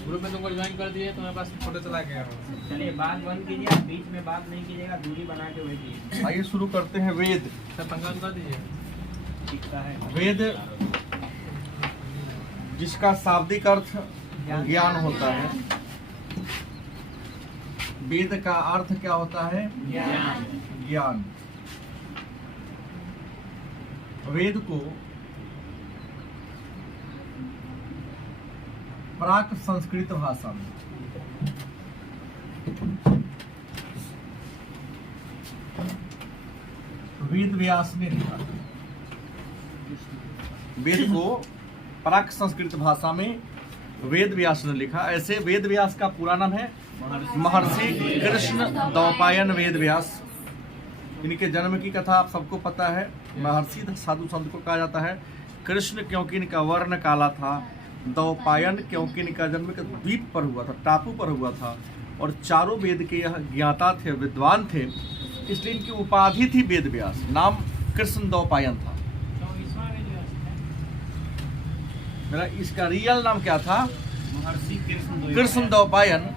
Group में तुमको join कर दिए, तुम्हारे पास फोटो चला गया। चलिए बात बंद कीजिए, बीच में बात नहीं कीजिएगा, दूरी बना के बैठिए। आइए शुरू करते हैं। वेद सर पंखा कर दीजिए। दिखता है वेद जिसका शाब्दिक अर्थ ज्ञान होता है। वेद का अर्थ क्या होता है? ज्ञान। वेद को प्राक संस्कृत भाषा में वेद व्यास ने लिखा। वेद को प्राक संस्कृत भाषा में वेद व्यास ने लिखा। ऐसे वेद व्यास का पूरा नाम है महर्षि कृष्ण द्वैपायन वेद व्यास। इनके जन्म की कथा आप सबको पता है। महर्षि साधु संत को कहा जाता है। कृष्ण क्योंकि इनका वर्ण काला था, द्वैपायन क्योंकि इनका जन्म एक द्वीप पर हुआ था, टापू पर हुआ था, और चारों वेद के यह ज्ञाता थे, विद्वान थे, इसलिए इनकी उपाधि थी वेद व्यास। नाम कृष्ण द्वैपायन था। मेरा इसका रियल नाम क्या था? महर्षि कृष्ण द्वैपायन।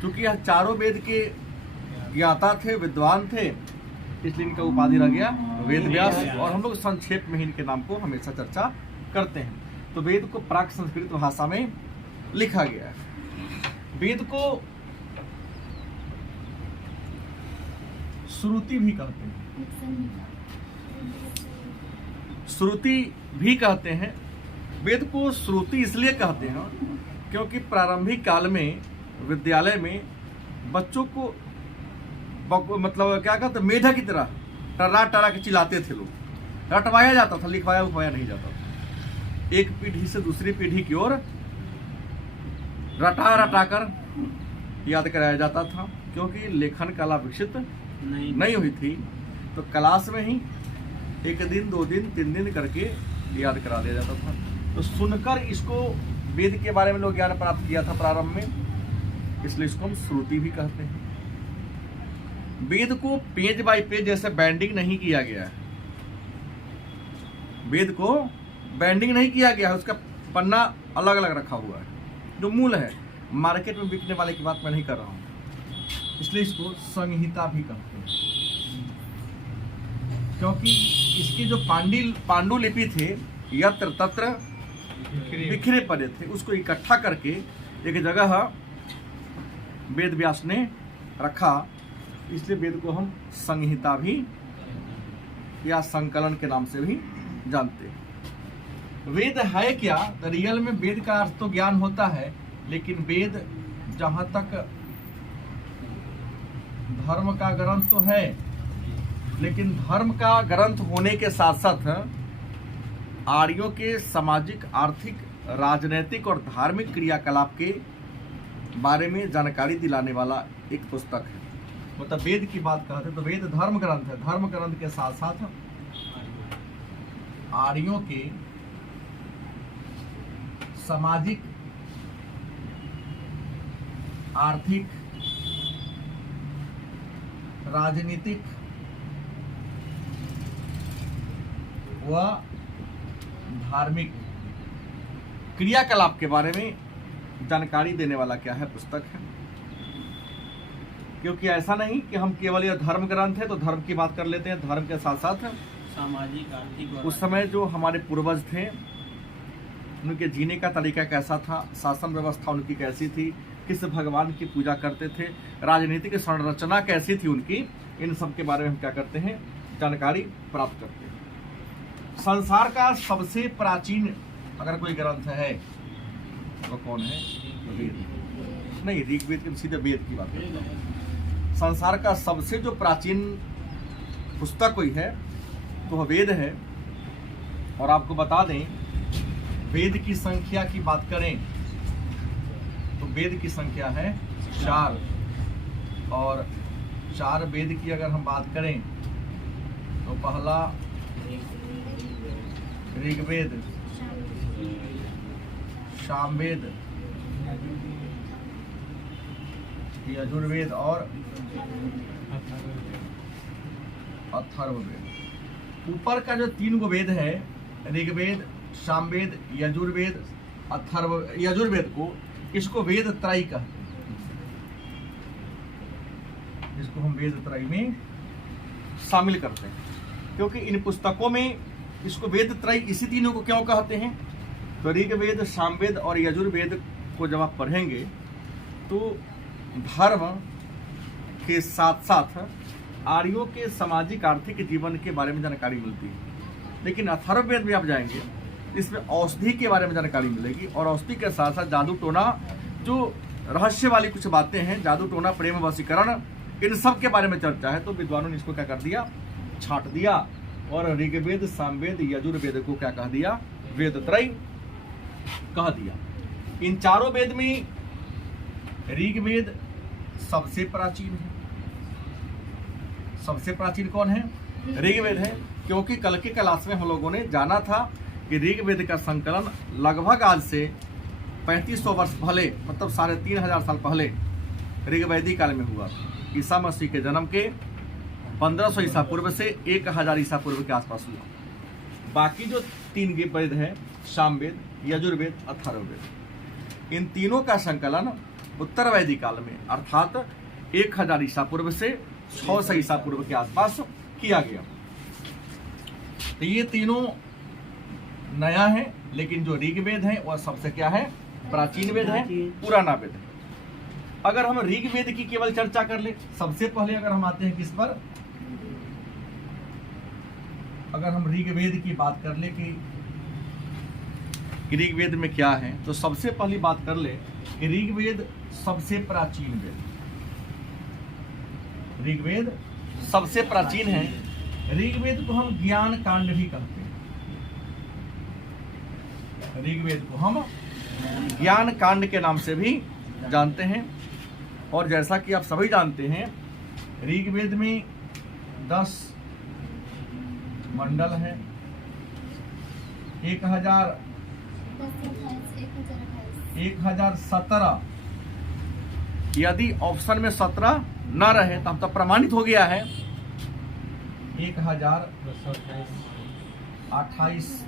क्योंकि यह चारों वेद के ज्ञाता थे, विद्वान थे, इसलिए इनका उपाधि रह गया वेद व्यास। और हम लोग संक्षेप में ही इनके नाम को हमेशा चर्चा करते हैं। तो वेद को प्राक संस्कृत भाषा में लिखा गया है। वेद को श्रुति भी कहते हैं। श्रुति भी कहते हैं। वेद को श्रुति इसलिए कहते हैं क्योंकि प्रारंभिक काल में विद्यालय में बच्चों को मतलब क्या कहते, मेढक की तरह टरा टरा के चिल्लाते थे लोग। रटवाया जाता था, लिखवाया उखवाया नहीं जाता था। एक पीढ़ी से दूसरी पीढ़ी की ओर रटा रटा कर याद कराया जाता था, क्योंकि लेखन कला विकसित नहीं हुई थी। तो क्लास में ही एक दिन, 2 दिन, 3 दिन करके याद करा दिया जाता था। तो सुनकर इसको वेद के बारे में लोग ज्ञान प्राप्त किया था प्रारंभ में, इसलिए इसको हम श्रुति भी कहते हैं। वेद को पेज बाय पेज जैसे बैंडिंग नहीं किया गया है। वेद को बैंडिंग नहीं किया गया है, उसका पन्ना अलग अलग रखा हुआ है। जो मूल है, मार्केट में बिकने वाले की बात मैं नहीं कर रहा हूं, इसलिए इसको संहिता भी कहते हैं। क्योंकि इसके जो पांडुलिपि थे, यत्र तत्र बिखरे पड़े थे, उसको इकट्ठा करके एक जगह वेद व्यास ने रखा, इसलिए वेद को हम संहिता भी या संकलन के नाम से भी जानते हैं। वेद है क्या? तो रियल में वेद का अर्थ तो ज्ञान होता है, लेकिन वेद जहां तक धर्म का ग्रंथ तो है, लेकिन धर्म का ग्रंथ होने के साथ साथ आर्यों के सामाजिक, आर्थिक, राजनैतिक और धार्मिक क्रियाकलाप के बारे में जानकारी दिलाने वाला एक पुस्तक है। मतलब वेद की बात कहते हैं तो वेद धर्म ग्रंथ है। धर्म ग्रंथ के साथ साथ आर्यों के सामाजिक, आर्थिक, राजनीतिक व धार्मिक क्रियाकलाप के बारे में जानकारी देने वाला क्या है, पुस्तक है। क्योंकि ऐसा नहीं कि हम केवल यह धर्म ग्रंथ है तो धर्म की बात कर लेते हैं, धर्म के साथ साथ सामाजिक, आर्थिक, उस समय जो हमारे पूर्वज थे उनके जीने का तरीका कैसा था, शासन व्यवस्था उनकी कैसी थी, किस भगवान की पूजा करते थे, राजनीतिक संरचना कैसी थी उनकी, इन सब के बारे में हम क्या करते हैं, जानकारी प्राप्त करते हैं। संसार का सबसे प्राचीन अगर कोई ग्रंथ है तो कौन है? वेद। नहीं, ऋग्वेद के सीधे वेद की बात करते हैं। संसार का सबसे जो प्राचीन पुस्तक कोई है तो वह वेद है। और आपको बता दें, वेद की संख्या की बात करें तो वेद की संख्या है 4। और 4 वेद की अगर हम बात करें तो पहला ऋग्वेद, सामवेद, यजुर्वेद और अथर्ववेद। ऊपर का जो 3 गो वेद है, ऋग्वेद, सामवेद, यजुर्वेद, यजुर्वेद को इसको वेद त्रयी कहते हैं। इसको हम वेद त्रयी में शामिल करते हैं, क्योंकि इन पुस्तकों में इसको वेद त्रयी इसी तीनों को क्यों कहते हैं? तो ऋग्वेद, सामवेद और यजुर्वेद को जब आप पढ़ेंगे तो धर्म के साथ साथ आर्यों के सामाजिक आर्थिक जीवन के बारे में जानकारी मिलती है। लेकिन अथर्ववेद में आप जाएंगे, इसमें औषधि के बारे में जानकारी मिलेगी, और औषधि के साथ साथ जादू टोना, जो रहस्य वाली कुछ बातें हैं, जादू टोना, प्रेम वशीकरण, इन सब के बारे में चर्चा है। तो विद्वानों ने इसको क्या कर दिया? छांट दिया, और ऋग्वेद, सामवेद, यजुर्वेद को क्या कह दिया? वेद त्रयी कह दिया। इन चारों वेद में ऋग्वेद सबसे प्राचीन है। सबसे प्राचीन कौन है? ऋग्वेद है, क्योंकि कल की क्लास में हम लोगों ने जाना था कि ऋग्वेद का संकलन लगभग आज से 3500 वर्ष पहले, मतलब 3500 साल पहले ऋग्वैदिक काल में हुआ। ईसा मसीह के जन्म के 1500 ईसा पूर्व से 1000 ईसा पूर्व के आसपास हुआ। बाकी जो 3 वेद है, सामवेद, यजुर्वेद, अथर्ववेद, इन तीनों का संकलन उत्तर वैदिक काल में अर्थात 1000 ईसा पूर्व से 600 ईसा पूर्व के आसपास किया गया। तो ये तीनों नया है, लेकिन जो ऋग्वेद है वह सबसे क्या है? प्राचीन वेद है, पुराना वेद है। अगर हम ऋग्वेद की केवल चर्चा कर ले, सबसे पहले अगर हम आते हैं किस पर? अगर हम ऋग्वेद की बात कर ले कि ऋग्वेद में क्या है, तो सबसे पहली बात कर ले कि ऋग्वेद सबसे प्राचीन वेद। ऋग्वेद सबसे प्राचीन है। ऋग्वेद को हम ज्ञान कांड भी कहते हैं। ऋग्वेद को हम ज्ञान कांड के नाम से भी जानते हैं। और जैसा कि आप सभी जानते हैं, ऋग्वेद में 10 मंडल है, 1017। यदि ऑप्शन में 17 न रहे तो हम तो प्रमाणित हो गया है। 1028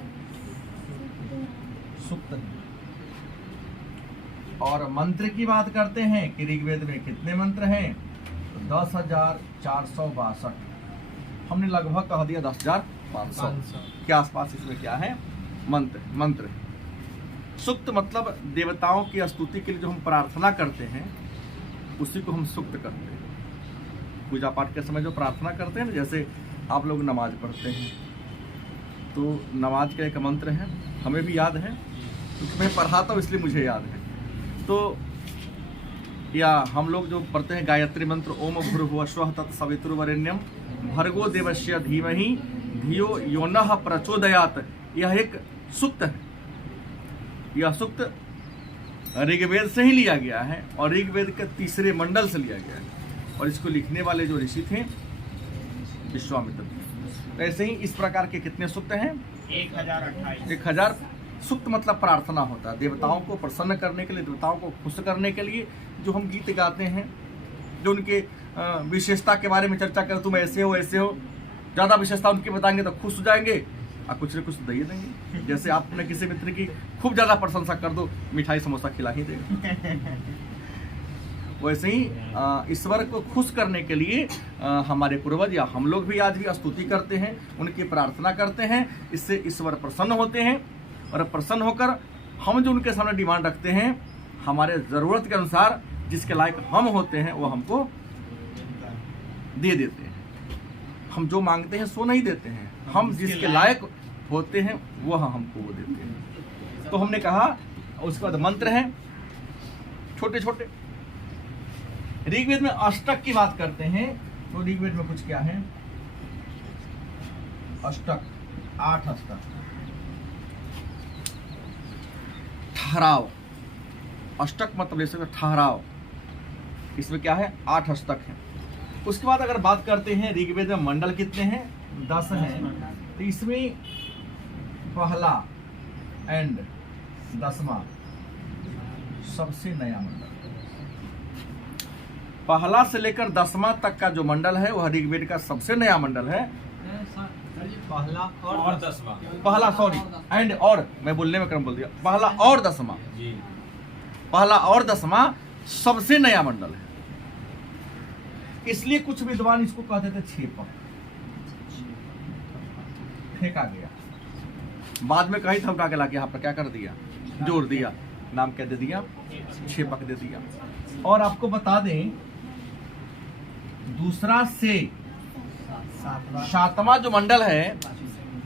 सूक्त है। और मंत्र की बात करते हैं कि ऋग्वेद में कितने मंत्र हैं? 10,462। हमने लगभग कह दिया 10,500 के आसपास इसमें क्या है? मंत्र। सूक्त मतलब देवताओं की स्तुति के लिए जो हम प्रार्थना करते हैं उसी को हम सूक्त करते हैं। पूजा पाठ के समय जो प्रार्थना करते हैं ना, जैसे आप लोग नमाज पढ़ते हैं तो नमाज का एक मंत्र है, हमें भी याद है क्योंकि मैं पढ़ाता हूँ इसलिए मुझे याद है। तो या हम लोग जो पढ़ते हैं गायत्री मंत्र, ओम भूर्भुवः स्वः तत्सवितुर्वरेण्यम भर्गो देवस्य धीमहि धियो यो नः प्रचोदयात्, यह एक सूक्त है। यह सूक्त ऋग्वेद से ही लिया गया है और ऋग्वेद के 3रे मंडल से लिया गया है, और इसको लिखने वाले जो ऋषि थे विश्वामित्र। ऐसे ही इस प्रकार के कितने सूक्त हैं? 1028। सूक्त मतलब प्रार्थना होता है, देवताओं को प्रसन्न करने के लिए, देवताओं को खुश करने के लिए जो हम गीत गाते हैं, जो उनके विशेषता के बारे में चर्चा करें, तुम ऐसे हो ऐसे हो, ज़्यादा विशेषता उनकी बताएंगे तो खुश हो जाएंगे और कुछ न कुछ तो दे देंगे। जैसे आपने किसी मित्र की खूब ज़्यादा प्रशंसा कर दो, मिठाई समोसा खिला ही देगा। वैसे ही ईश्वर को खुश करने के लिए हमारे पूर्वज या हम लोग भी आज भी स्तुति करते हैं, उनकी प्रार्थना करते हैं। इससे ईश्वर प्रसन्न होते हैं और प्रसन्न होकर हम जो उनके सामने डिमांड रखते हैं, हमारे ज़रूरत के अनुसार जिसके लायक हम होते हैं वो हमको दे देते हैं। हम जो मांगते हैं सो नहीं देते हैं, हम जिसके लायक होते हैं वह हमको वो देते हैं। तो हमने कहा, उसके बाद मंत्र हैं छोटे छोटे। ऋग्वेद में अष्टक की बात करते हैं तो ऋग्वेद में कुछ क्या है? अष्टक, 8 अष्टक। ठहराव, अष्टक मतलब जैसे ठहराव, इसमें क्या है? 8 अष्टक है। उसके बाद अगर बात करते हैं ऋग्वेद में मंडल कितने हैं? 10 हैं। तो इसमें पहला एंड 10वां सबसे नया मंडल। पहला से लेकर 10वां तक का जो मंडल है वह ऋग्वेद का सबसे नया मंडल है। पहला और 10वां। पहला, सॉरी, एंड और मैं बोलने में क्रम बोल दिया, पहला और 10वां। पहला और 10वां सबसे नया मंडल है। इसलिए कुछ विद्वान इसको कहते थे छेपक, फेंका गया। बाद में कहीं था उठा के लाके यहाँ पर क्या कर दिया, जोड़ दिया, नाम क्या दे दिया, छेपक दे दिया। और आपको बता दें दूसरा से 7वां जो मंडल है,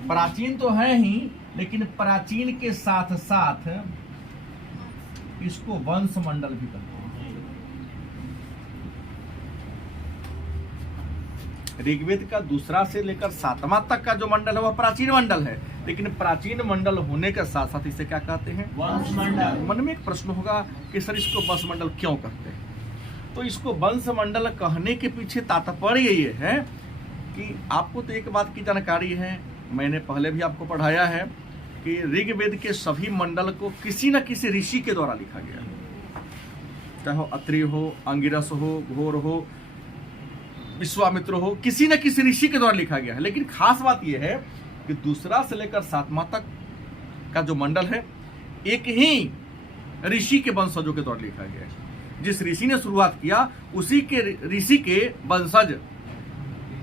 प्राचीन तो है ही, लेकिन प्राचीन के साथ साथ इसको वंश मंडल भी कहते हैं। ऋग्वेद का दूसरा से लेकर 7वां तक का जो मंडल है वह प्राचीन मंडल है, लेकिन प्राचीन मंडल होने के साथ साथ इसे क्या कहते हैं, वंश मंडल। मन में एक प्रश्न होगा कि सर इसको वंश मंडल क्यों कहते हैं? तो इसको वंश मंडल कहने के पीछे तात्पर्य ये है कि आपको तो एक बात की जानकारी है, मैंने पहले भी आपको पढ़ाया है कि ऋग्वेद के सभी मंडल को किसी न किसी ऋषि के द्वारा लिखा गया है, चाहे अत्रि हो, अंगिरस हो, घोर हो, विश्वामित्र हो, किसी न किसी ऋषि के द्वारा लिखा गया है। लेकिन खास बात यह है कि दूसरा से लेकर 7वां तक का जो मंडल है एक ही ऋषि के वंशजों के द्वारा लिखा गया है। जिस ऋषि ने शुरुआत किया उसी के ऋषि के वंशज,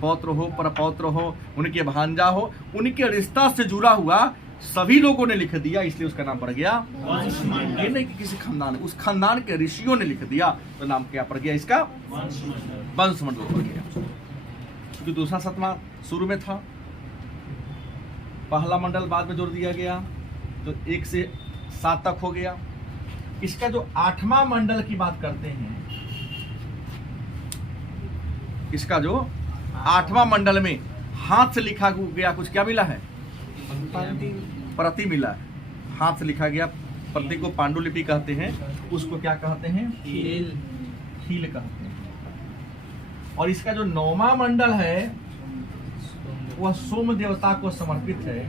पौत्र हो, परपौत्र हो, उनके भांजा हो, उनके रिश्ता से जुड़ा हुआ सभी लोगों ने लिख दिया, इसलिए उसका नाम पड़ गया वंश मंडल। ये नहीं कि किसी खानदान, उस खानदान के ऋषियों ने लिख दिया तो नाम क्या पड़ गया, इसका वंश मंडल। वंश मंडल पड़ गया। क्योंकि दूसरा 7वां शुरू में था, पहला मंडल बाद में जोड़ दिया गया तो 1 से 7 तक हो गया। इसका जो 8वां मंडल की बात करते हैं, इसका जो 8वां मंडल में हाथ से लिखा गया कुछ क्या मिला है, प्रति मिला है। हाथ से लिखा गया प्रति को पांडुलिपि कहते हैं, उसको क्या कहते हैं, खील कहते हैं। और इसका जो 9वां मंडल है वह सोम देवता को समर्पित है।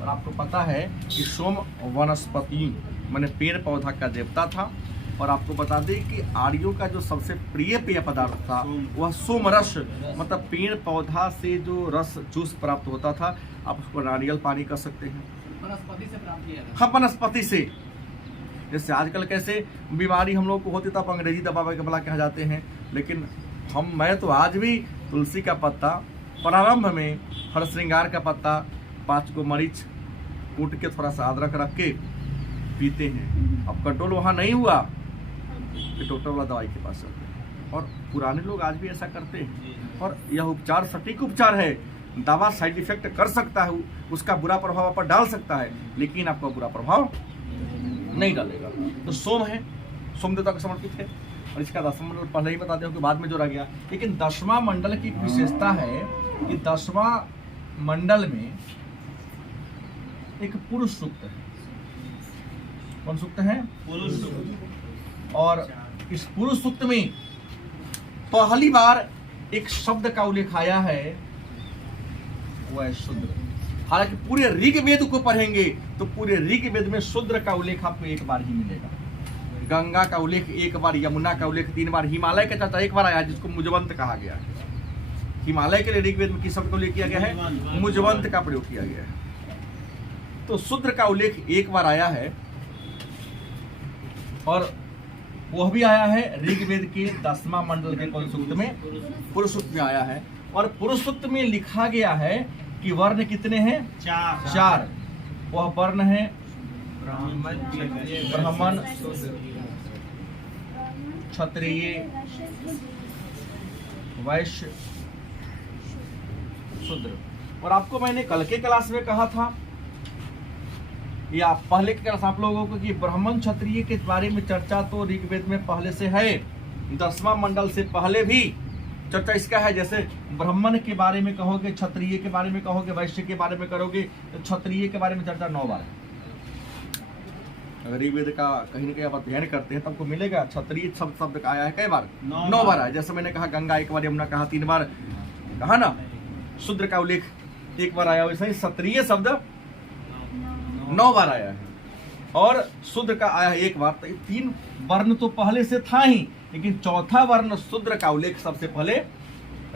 और आपको पता है कि सोम वनस्पति माने पेड़ पौधा का देवता था। और आपको बता दें कि आर्यों का जो सबसे प्रिय पेय पदार्थ था वह सोम रस, मतलब पेड़ पौधा से जो रस जूस प्राप्त होता था, आप उसको नारियल पानी कर सकते हैं, वनस्पति से प्राप्त किया था। हाँ वनस्पति से। जैसे आजकल कैसे बीमारी हम लोग को होती था, अंग्रेजी दवा के भला कहा जाते हैं, लेकिन मैं तो आज भी तुलसी का पत्ता, प्रारंभ में हर श्रृंगार का पत्ता, 5 को मरीच कूट के थोड़ा सा अदरक रख के पीते हैं। अब कंट्रोल वहाँ नहीं हुआ कि डॉक्टर वाला दवाई के पास चलते हैं। और पुराने लोग आज भी ऐसा करते हैं। और यह उपचार सटीक उपचार है। दवा साइड इफेक्ट कर सकता है, उसका बुरा प्रभाव आप पर डाल सकता है, लेकिन आपका बुरा प्रभाव नहीं डालेगा। तो सोम है, सोम देवता को समर्पित है। और इसका 10वां मंडल पहले ही बता दें कि बाद में जोड़ा गया। लेकिन 10वां मंडल की विशेषता है कि 10वां मंडल में एक पुरुष सूक्त है। कौन सूक्त है? पुरुष सूक्त। और इस पुरुष सूक्त में पहली बार एक शब्द का उल्लेख आया है, वह है शूद्र। हालांकि पूरे ऋग्वेद को पढ़ेंगे तो पूरे ऋग्वेद में शूद्र का उल्लेख आपको एक बार ही मिलेगा। गंगा का उल्लेख एक बार, यमुना का उल्लेख 3 बार, हिमालय का चर्चा एक बार आया जिसको मुजवंत कहा गया है। हिमालय के लिए ऋग्वेद में किस शब्द का उल्लेख किया गया है? मुजवंत का प्रयोग किया गया है। तो शूद्र का उल्लेख एक बार आया है और वह भी आया है ऋग्वेद के 10वां मंडल के कौन सूक्त में? पुरुष सूक्त में आया है। और पुरुष सूक्त में लिखा गया है कि वर्ण कितने हैं? 4। वह वर्ण है ब्राह्मण, क्षत्रिय, वैश्य, शूद्र। और आपको मैंने कल के क्लास में कहा था या पहले के क्लास आप लोगों को कि ब्राह्मण क्षत्रिय के बारे में चर्चा तो ऋग्वेद में पहले से है। 10वां मंडल से पहले भी चर्चा इसका है। जैसे ब्राह्मण के बारे में कहोगे, क्षत्रिय के बारे में कहोगे, वैश्य के बारे में करोगे, तो क्षत्रिय के बारे में चर्चा 9 बार है। अगर ऋग्वेद का कहीं ना कहीं आप अध्ययन करते हैं तो आपको मिलेगा क्षत्रिय शब्द आया है कई बार? 9 बार आया। जैसे मैंने कहा गंगा एक बार, यमुना कहा 3 बार, कहा ना। शूद्र का उल्लेख एक बार आया, वैसे ही क्षत्रिय शब्द 9 बार आया है और शूद्र का आया है 1 बार। तो 3 वर्ण तो पहले से था ही, लेकिन चौथा वर्ण शूद्र का उल्लेख सबसे पहले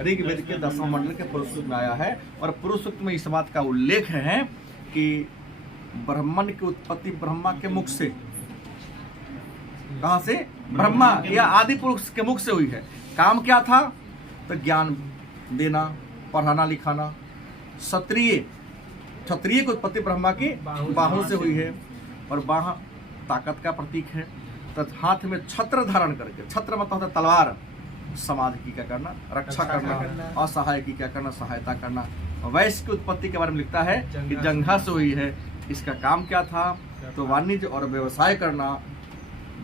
ऋग्वेद के 10वां मंडल के पुरुष सूक्त में आया है। और पुरुष सूक्त में इस बात का उल्लेख है कि ब्राह्मण की उत्पत्ति ब्रह्मा के मुख से कहाँ से? ब्रह्मा या आदि पुरुष के मुख से हुई है। काम क्या था? तो ज्ञान देना, पढ़ाना लिखाना। क्षत्रिय की उत्पत्ति ब्रह्मा के बाहों से हुई है, और बाह ताकत का प्रतीक है। तो हाथ में छत्र धारण करके, छत्र मतलब होता है तलवार, समाज की क्या करना? रक्षा करना। असहाय की क्या करना? सहायता करना। वैश्य की उत्पत्ति के बारे में लिखता है कि जंघा से हुई है। इसका काम क्या था? तो वाणिज्य और व्यवसाय करना,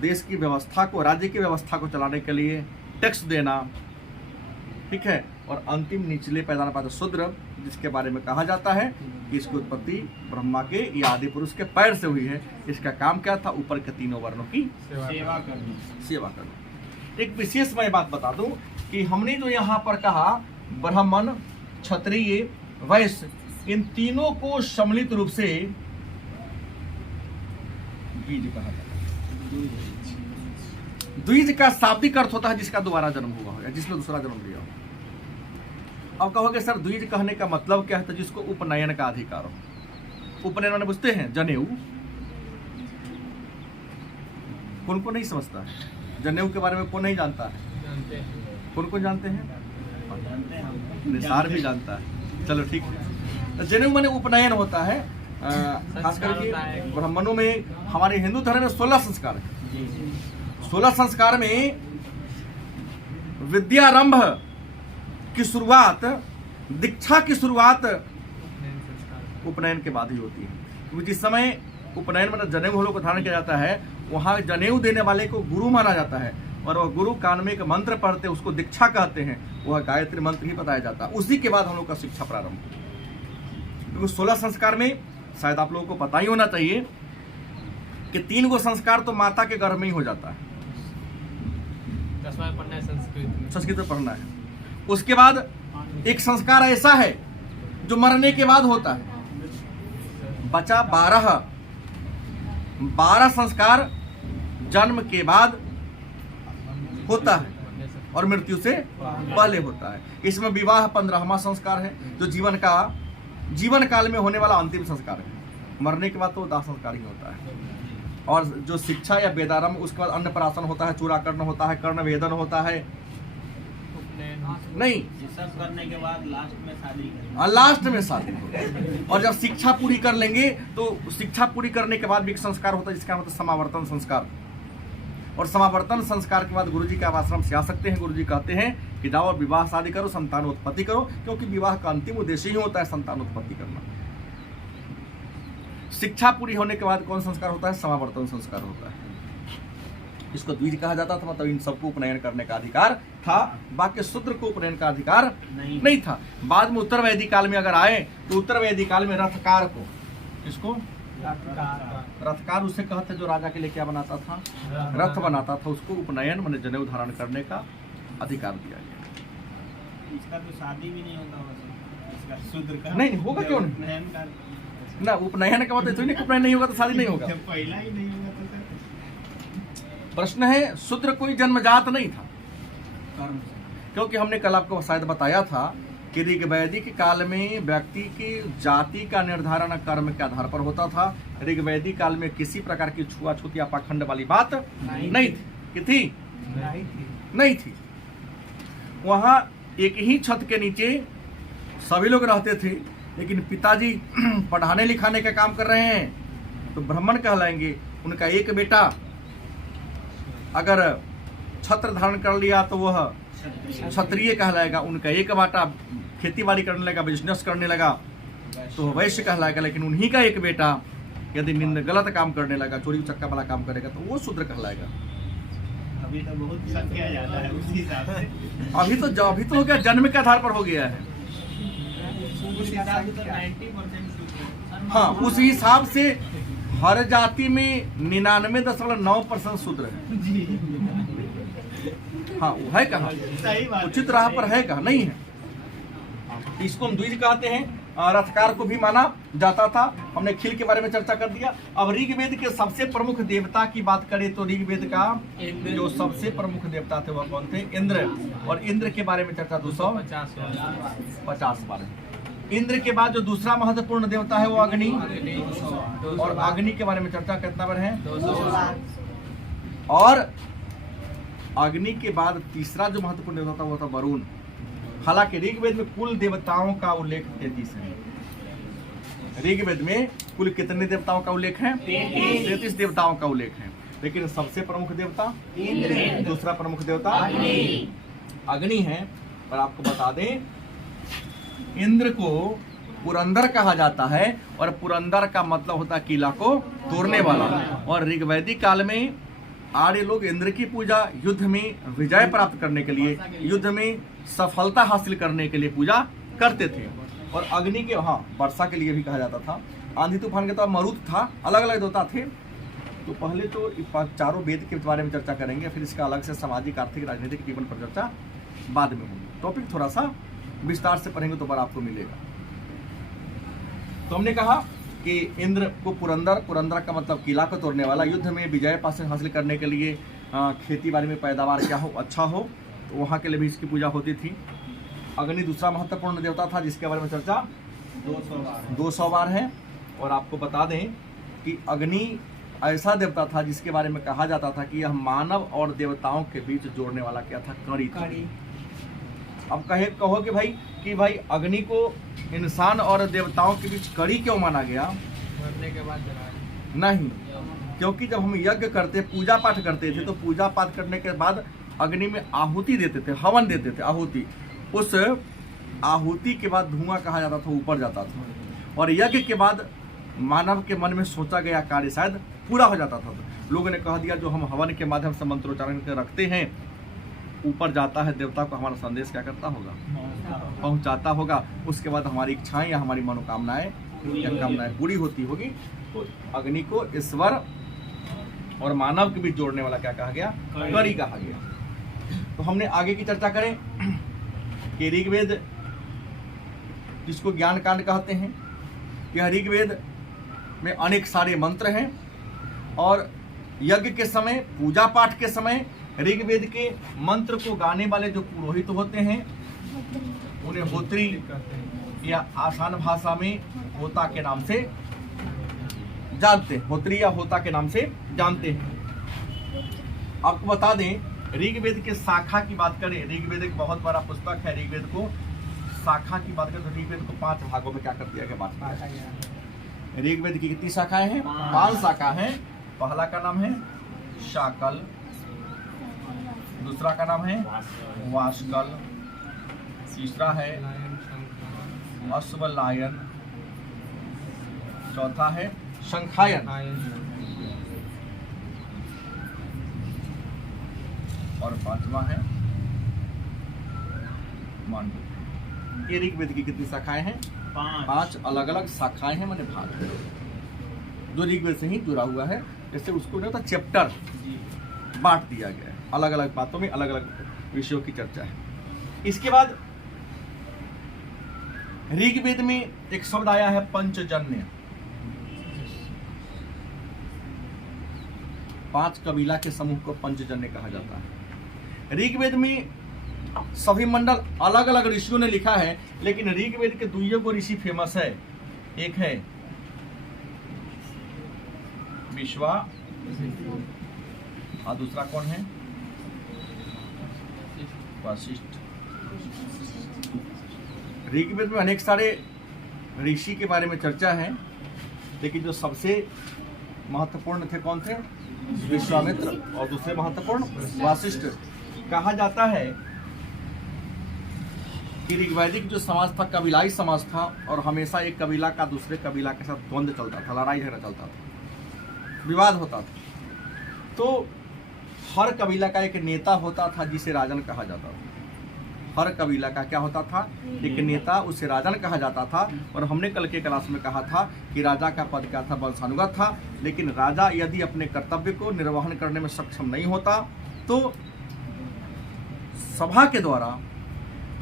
देश की व्यवस्था को, राज्य की व्यवस्था को चलाने के लिए टैक्स देना, ठीक है। और अंतिम निचले पैदान पात्र शूद्र, जिसके बारे में कहा जाता है कि इसकी उत्पत्ति ब्रह्मा के या आदि पुरुष के पैर से हुई है। इसका काम क्या था? ऊपर के तीनों वर्णों की सेवा करना। एक विशेष मैं बात बता दूं कि हमने जो यहाँ पर कहा ब्राह्मण, क्षत्रिय, वैश्य, इन तीनों को सम्मिलित रूप से द्विज कहा जाता है। द्विज का शाब्दिक अर्थ होता है जिसका दोबारा जन्म हुआ हो या जिसने दूसरा जन्म लिया हो। अब कहोगे सर द्विज कहने का मतलब क्या है? तो जिसको उपनयन का अधिकार हो। उपनयन मैंने बुझते हैं जनेऊ, कौन को नहीं समझता है? जनेऊ के बारे में कौन नहीं जानता है? कौन जानते हैं? निसार भी जानता है। चलो ठीक है। जनेऊ माने उपनयन होता है। खास करके ब्राह्मणों में, हमारे हिंदू धर्म में 16 संस्कार है। 16 संस्कार में विद्यारंभ की शुरुआत, दीक्षा की शुरुआत उपनयन के बाद ही होती है। क्योंकि जिस समय उपनयन मतलब जनेऊ हम लोग को धारण किया जाता है, वहाँ जनेऊ देने वाले को गुरु माना जाता है, और वह गुरु कान में एक मंत्र पढ़ते हैं, उसको दीक्षा कहते हैं। वह गायत्री मंत्र ही बताया जाता है। उसी के बाद हम लोग का शिक्षा प्रारंभ होती है। क्योंकि 16 संस्कार में शायद आप लोगों को पता ही होना चाहिए कि 3 गो संस्कार तो माता के गर्भ में ही हो जाता है। संस्कृत में पढ़ना है। उसके बाद एक संस्कार ऐसा है जो मरने के बाद होता है। बचा 12 संस्कार जन्म के बाद होता है और मृत्यु से पहले होता है। इसमें विवाह 15वां संस्कार है, जो जीवन काल में होने वाला अंतिम संस्कार है। मरने के बाद तो दाह संस्कार ही होता है। और जो शिक्षा या वेदारंभ, उसके बाद अन्नप्राशन होता है, चूड़ाकर्ण होता है, कर्णवेदन होता है। नहीं, सब करने के बाद लास्ट में शादी होती है। और जब शिक्षा पूरी कर लेंगे तो शिक्षा पूरी करने के बाद भी एक संस्कार होता है जिसका मतलब समावर्तन संस्कार। और समावर्तन संस्कार के बाद गुरुजी के आप आश्रम से आ सकते हैं। गुरुजी कहते हैं कि जाओ विवाह शादी करो, संतानोत्पत्ति करो, क्योंकि विवाह का अंतिम उद्देश्य ही होता है संतानोत्पत्ति करना। शिक्षा पूरी होने के बाद कौन संस्कार होता है? समावर्तन संस्कार होता है। इसको द्विज कहा जाता था। मतलब इन सबको उपनयन करने का अधिकार था, बाकी शूद्र को उपनयन का अधिकार नहीं था। बाद में उत्तर वैदिक काल में अगर आए तो उत्तर वैदिक काल में रथकार को, किसको? रथकार उसे कहते जो राजा के लिए क्या बनाता था? रथ बनाता था। उसको उपनयन माने जनेऊ धारण करने का अधिकार दिया गया। इसका तो शादी भी नहीं होता, इसका शूद्र का नहीं होगा। क्यों नहीं? ना उपनयन का मतलब नहीं, उपनयन नहीं होगा तो शादी नहीं होगा। पहला ही नहीं होगा तो प्रश्न है, शूद्र कोई जन्मजात नहीं था, क्योंकि हमने कल आपको शायद बताया था कि ऋग्वैदिक काल में व्यक्ति की जाति का निर्धारण कर्म के आधार पर होता था। ऋग्वैदिक काल में किसी प्रकार की छुआछूत या पाखंड वाली बात नहीं थी। नहीं थी। वहाँ एक ही छत के नीचे सभी लोग रहते थे, लेकिन पिताजी पढ़ाने लिखाने का काम कर रहे हैं तो ब्राह्मण कहलाएंगे। उनका एक बेटा अगर छत्र धारण कर लिया तो वह क्षत्रिय कहलाएगा। उनका एक बेटा खेती बाड़ी करने लगा, बिजनेस करने लगा तो वैश्य कहलाएगा। लेकिन उन्हीं का एक बेटा यदि गलत काम करने लगा, चोरी चक्का वाला काम करेगा तो वो शूद्र कहलाएगा। अभी तो बहुत संख्या ज्यादा है उस हिसाब से। अभी तो हो गया, जन्म के आधार पर हो गया है। हाँ, उस हिसाब से हर जाति में 99.9% शूद्र है। हाँ, वो है कहाँ? उचित राह पर है कहाँ? नहीं है। इसको हम द्विज कहते हैं। रथकार को भी माना जाता था। हमने खिल के बारे में चर्चा कर दिया। अब ऋग्वेद के सबसे प्रमुख देवता की बात करें तो ऋग्वेद का जो सबसे प्रमुख देवता थे वह कौन थे? इंद्र। और इंद्र के बारे में चर्चा 250 बार है। इंद्र के बाद जो दूसरा महत्वपूर्ण देवता है वो अग्नि। और अग्नि के बारे में चर्चा कितना बार है? और अग्नि के बाद तीसरा जो महत्वपूर्ण देवता था वो था वरुण। हालांकि ऋग्वेद में कुल देवताओं का उल्लेख 33 है। ऋग्वेद में कुल कितने देवताओं का उल्लेख है? 33 देवताओं का उल्लेख है। लेकिन सबसे प्रमुख देवता इंद्र, दूसरा प्रमुख देवता अग्नि है। और आपको बता दें, इंद्र को पुरंदर कहा जाता है और पुरंदर का मतलब होता है किला को तोड़ने वाला। और ऋग्वैदिक काल में आर्य लोग इंद्र की पूजा युद्ध में विजय प्राप्त करने के लिए, युद्ध में सफलता हासिल करने के लिए पूजा करते थे। और अग्नि के वर्षा के लिए भी कहा जाता था। आंधी तूफान के तो मरुत था, अलग अलग देवता थे। तो पहले तो चारों वेद के बारे में चर्चा करेंगे, फिर इसका अलग से सामाजिक, आर्थिक, राजनीतिक जीवन पर चर्चा बाद में होगी। टॉपिक थोड़ा सा विस्तार से पढ़ेंगे तो बड़ा आपको मिलेगा। तो हमने कहा कि इंद्र को पुरंदर, पुरंदर का मतलब किला को तोड़ने वाला, युद्ध में विजय हासिल करने के लिए, खेती बाड़ी में पैदावार क्या हो, अच्छा हो, तो वहाँ के लिए भी इसकी पूजा होती थी। अग्नि दूसरा महत्वपूर्ण देवता था जिसके बारे में चर्चा 200 बार है। और आपको बता दें कि अग्नि ऐसा देवता था जिसके बारे में कहा जाता था कि यह मानव और देवताओं के बीच जोड़ने वाला क्या था? कड़ी था। अब कहो कि भाई अग्नि को इंसान और देवताओं के बीच कड़ी क्यों माना गया? मरने के बाद नहीं, क्योंकि जब हम यज्ञ करते, पूजा पाठ करते थे, तो पूजा पाठ करने के बाद अग्नि में आहुति देते थे, हवन देते थे, आहुति। उस आहुति के बाद धुआं कहा जाता था ऊपर जाता था, और यज्ञ के बाद मानव के मन में सोचा गया कार्य शायद पूरा हो जाता था। लोगों ने कह दिया जो हम हवन के माध्यम से मंत्रोच्चारण कर रखते हैं ऊपर जाता है, देवता को हमारा संदेश क्या करता होगा? पहुंचाता होगा। उसके बाद हमारी इच्छाएं या हमारी मनोकामनाएं या कामनाएं पूरी होती होगी। तो अग्नि को ईश्वर और मानव के बीच जोड़ने वाला क्या कहा गया? कड़ी कहा गया। तो हमने आगे की चर्चा करें कि ऋग्वेद जिसको ज्ञान कांड कहते हैं, यह ऋग्वेद में अनेक सारे मंत्र हैं। और यज्ञ के समय, पूजा पाठ के समय ऋग्वेद के मंत्र को गाने वाले जो पुरोहित होते हैं उन्हें होत्री या आसान भाषा में होता के नाम से जानते हैं, होत्री या होता के नाम से जानते हैं। आपको बता दें ऋग्वेद के शाखा की बात करें, ऋग्वेद एक बहुत बड़ा पुस्तक है। ऋग्वेद को शाखा की बात करें तो ऋग्वेद को 5 भागों में क्या कर दिया गया? बात। ऋग्वेद की कितनी शाखा है? 5 शाखा है। पहला का नाम है शाकल, दूसरा का नाम है वाशकल, तीसरा है अश्वलायन, चौथा है शंखायन, और 5वां है मांडू। ये ऋग्वेद की कितनी शाखाएं हैं? 5 अलग अलग शाखाएं हैं, मैंने भाग जो ऋग्वेद से ही जुड़ा हुआ है। जैसे उसको नहीं होता चैप्टर बांट दिया गया है, अलग अलग बातों में अलग अलग विषयों की चर्चा है। इसके बाद ऋग्वेद में एक शब्द आया है पंचजन्य। 5 कबीला के समूह को पंचजन्य कहा जाता है। ऋग्वेद में सभी मंडल अलग अलग ऋषियों ने लिखा है, लेकिन ऋग्वेद के 2 ऋषि फेमस है। एक है विश्वा और दूसरा कौन है? वशिष्ठ। ऋग्वेद में अनेक सारे ऋषि के बारे में चर्चा है, लेकिन जो सबसे महत्वपूर्ण थे कौन थे? विश्वामित्र, और दूसरे महत्वपूर्ण वशिष्ठ। कहा जाता है कि ऋग्वैदिक जो समाज था कबीलाई समाज था, और हमेशा एक कबीला का दूसरे कबीला के साथ द्वंद्व चलता था, लड़ाई झगड़ा चलता था, विवाद होता था। तो हर कबीला का एक नेता होता था जिसे राजन कहा जाता था। हर कबीला का क्या होता था? एक नेता, उसे राजन कहा जाता था। और हमने कल के क्लास में कहा था कि राजा का पद क्या था? वंशानुगत था। लेकिन राजा यदि अपने कर्तव्य को निर्वहन करने में सक्षम नहीं होता तो सभा के द्वारा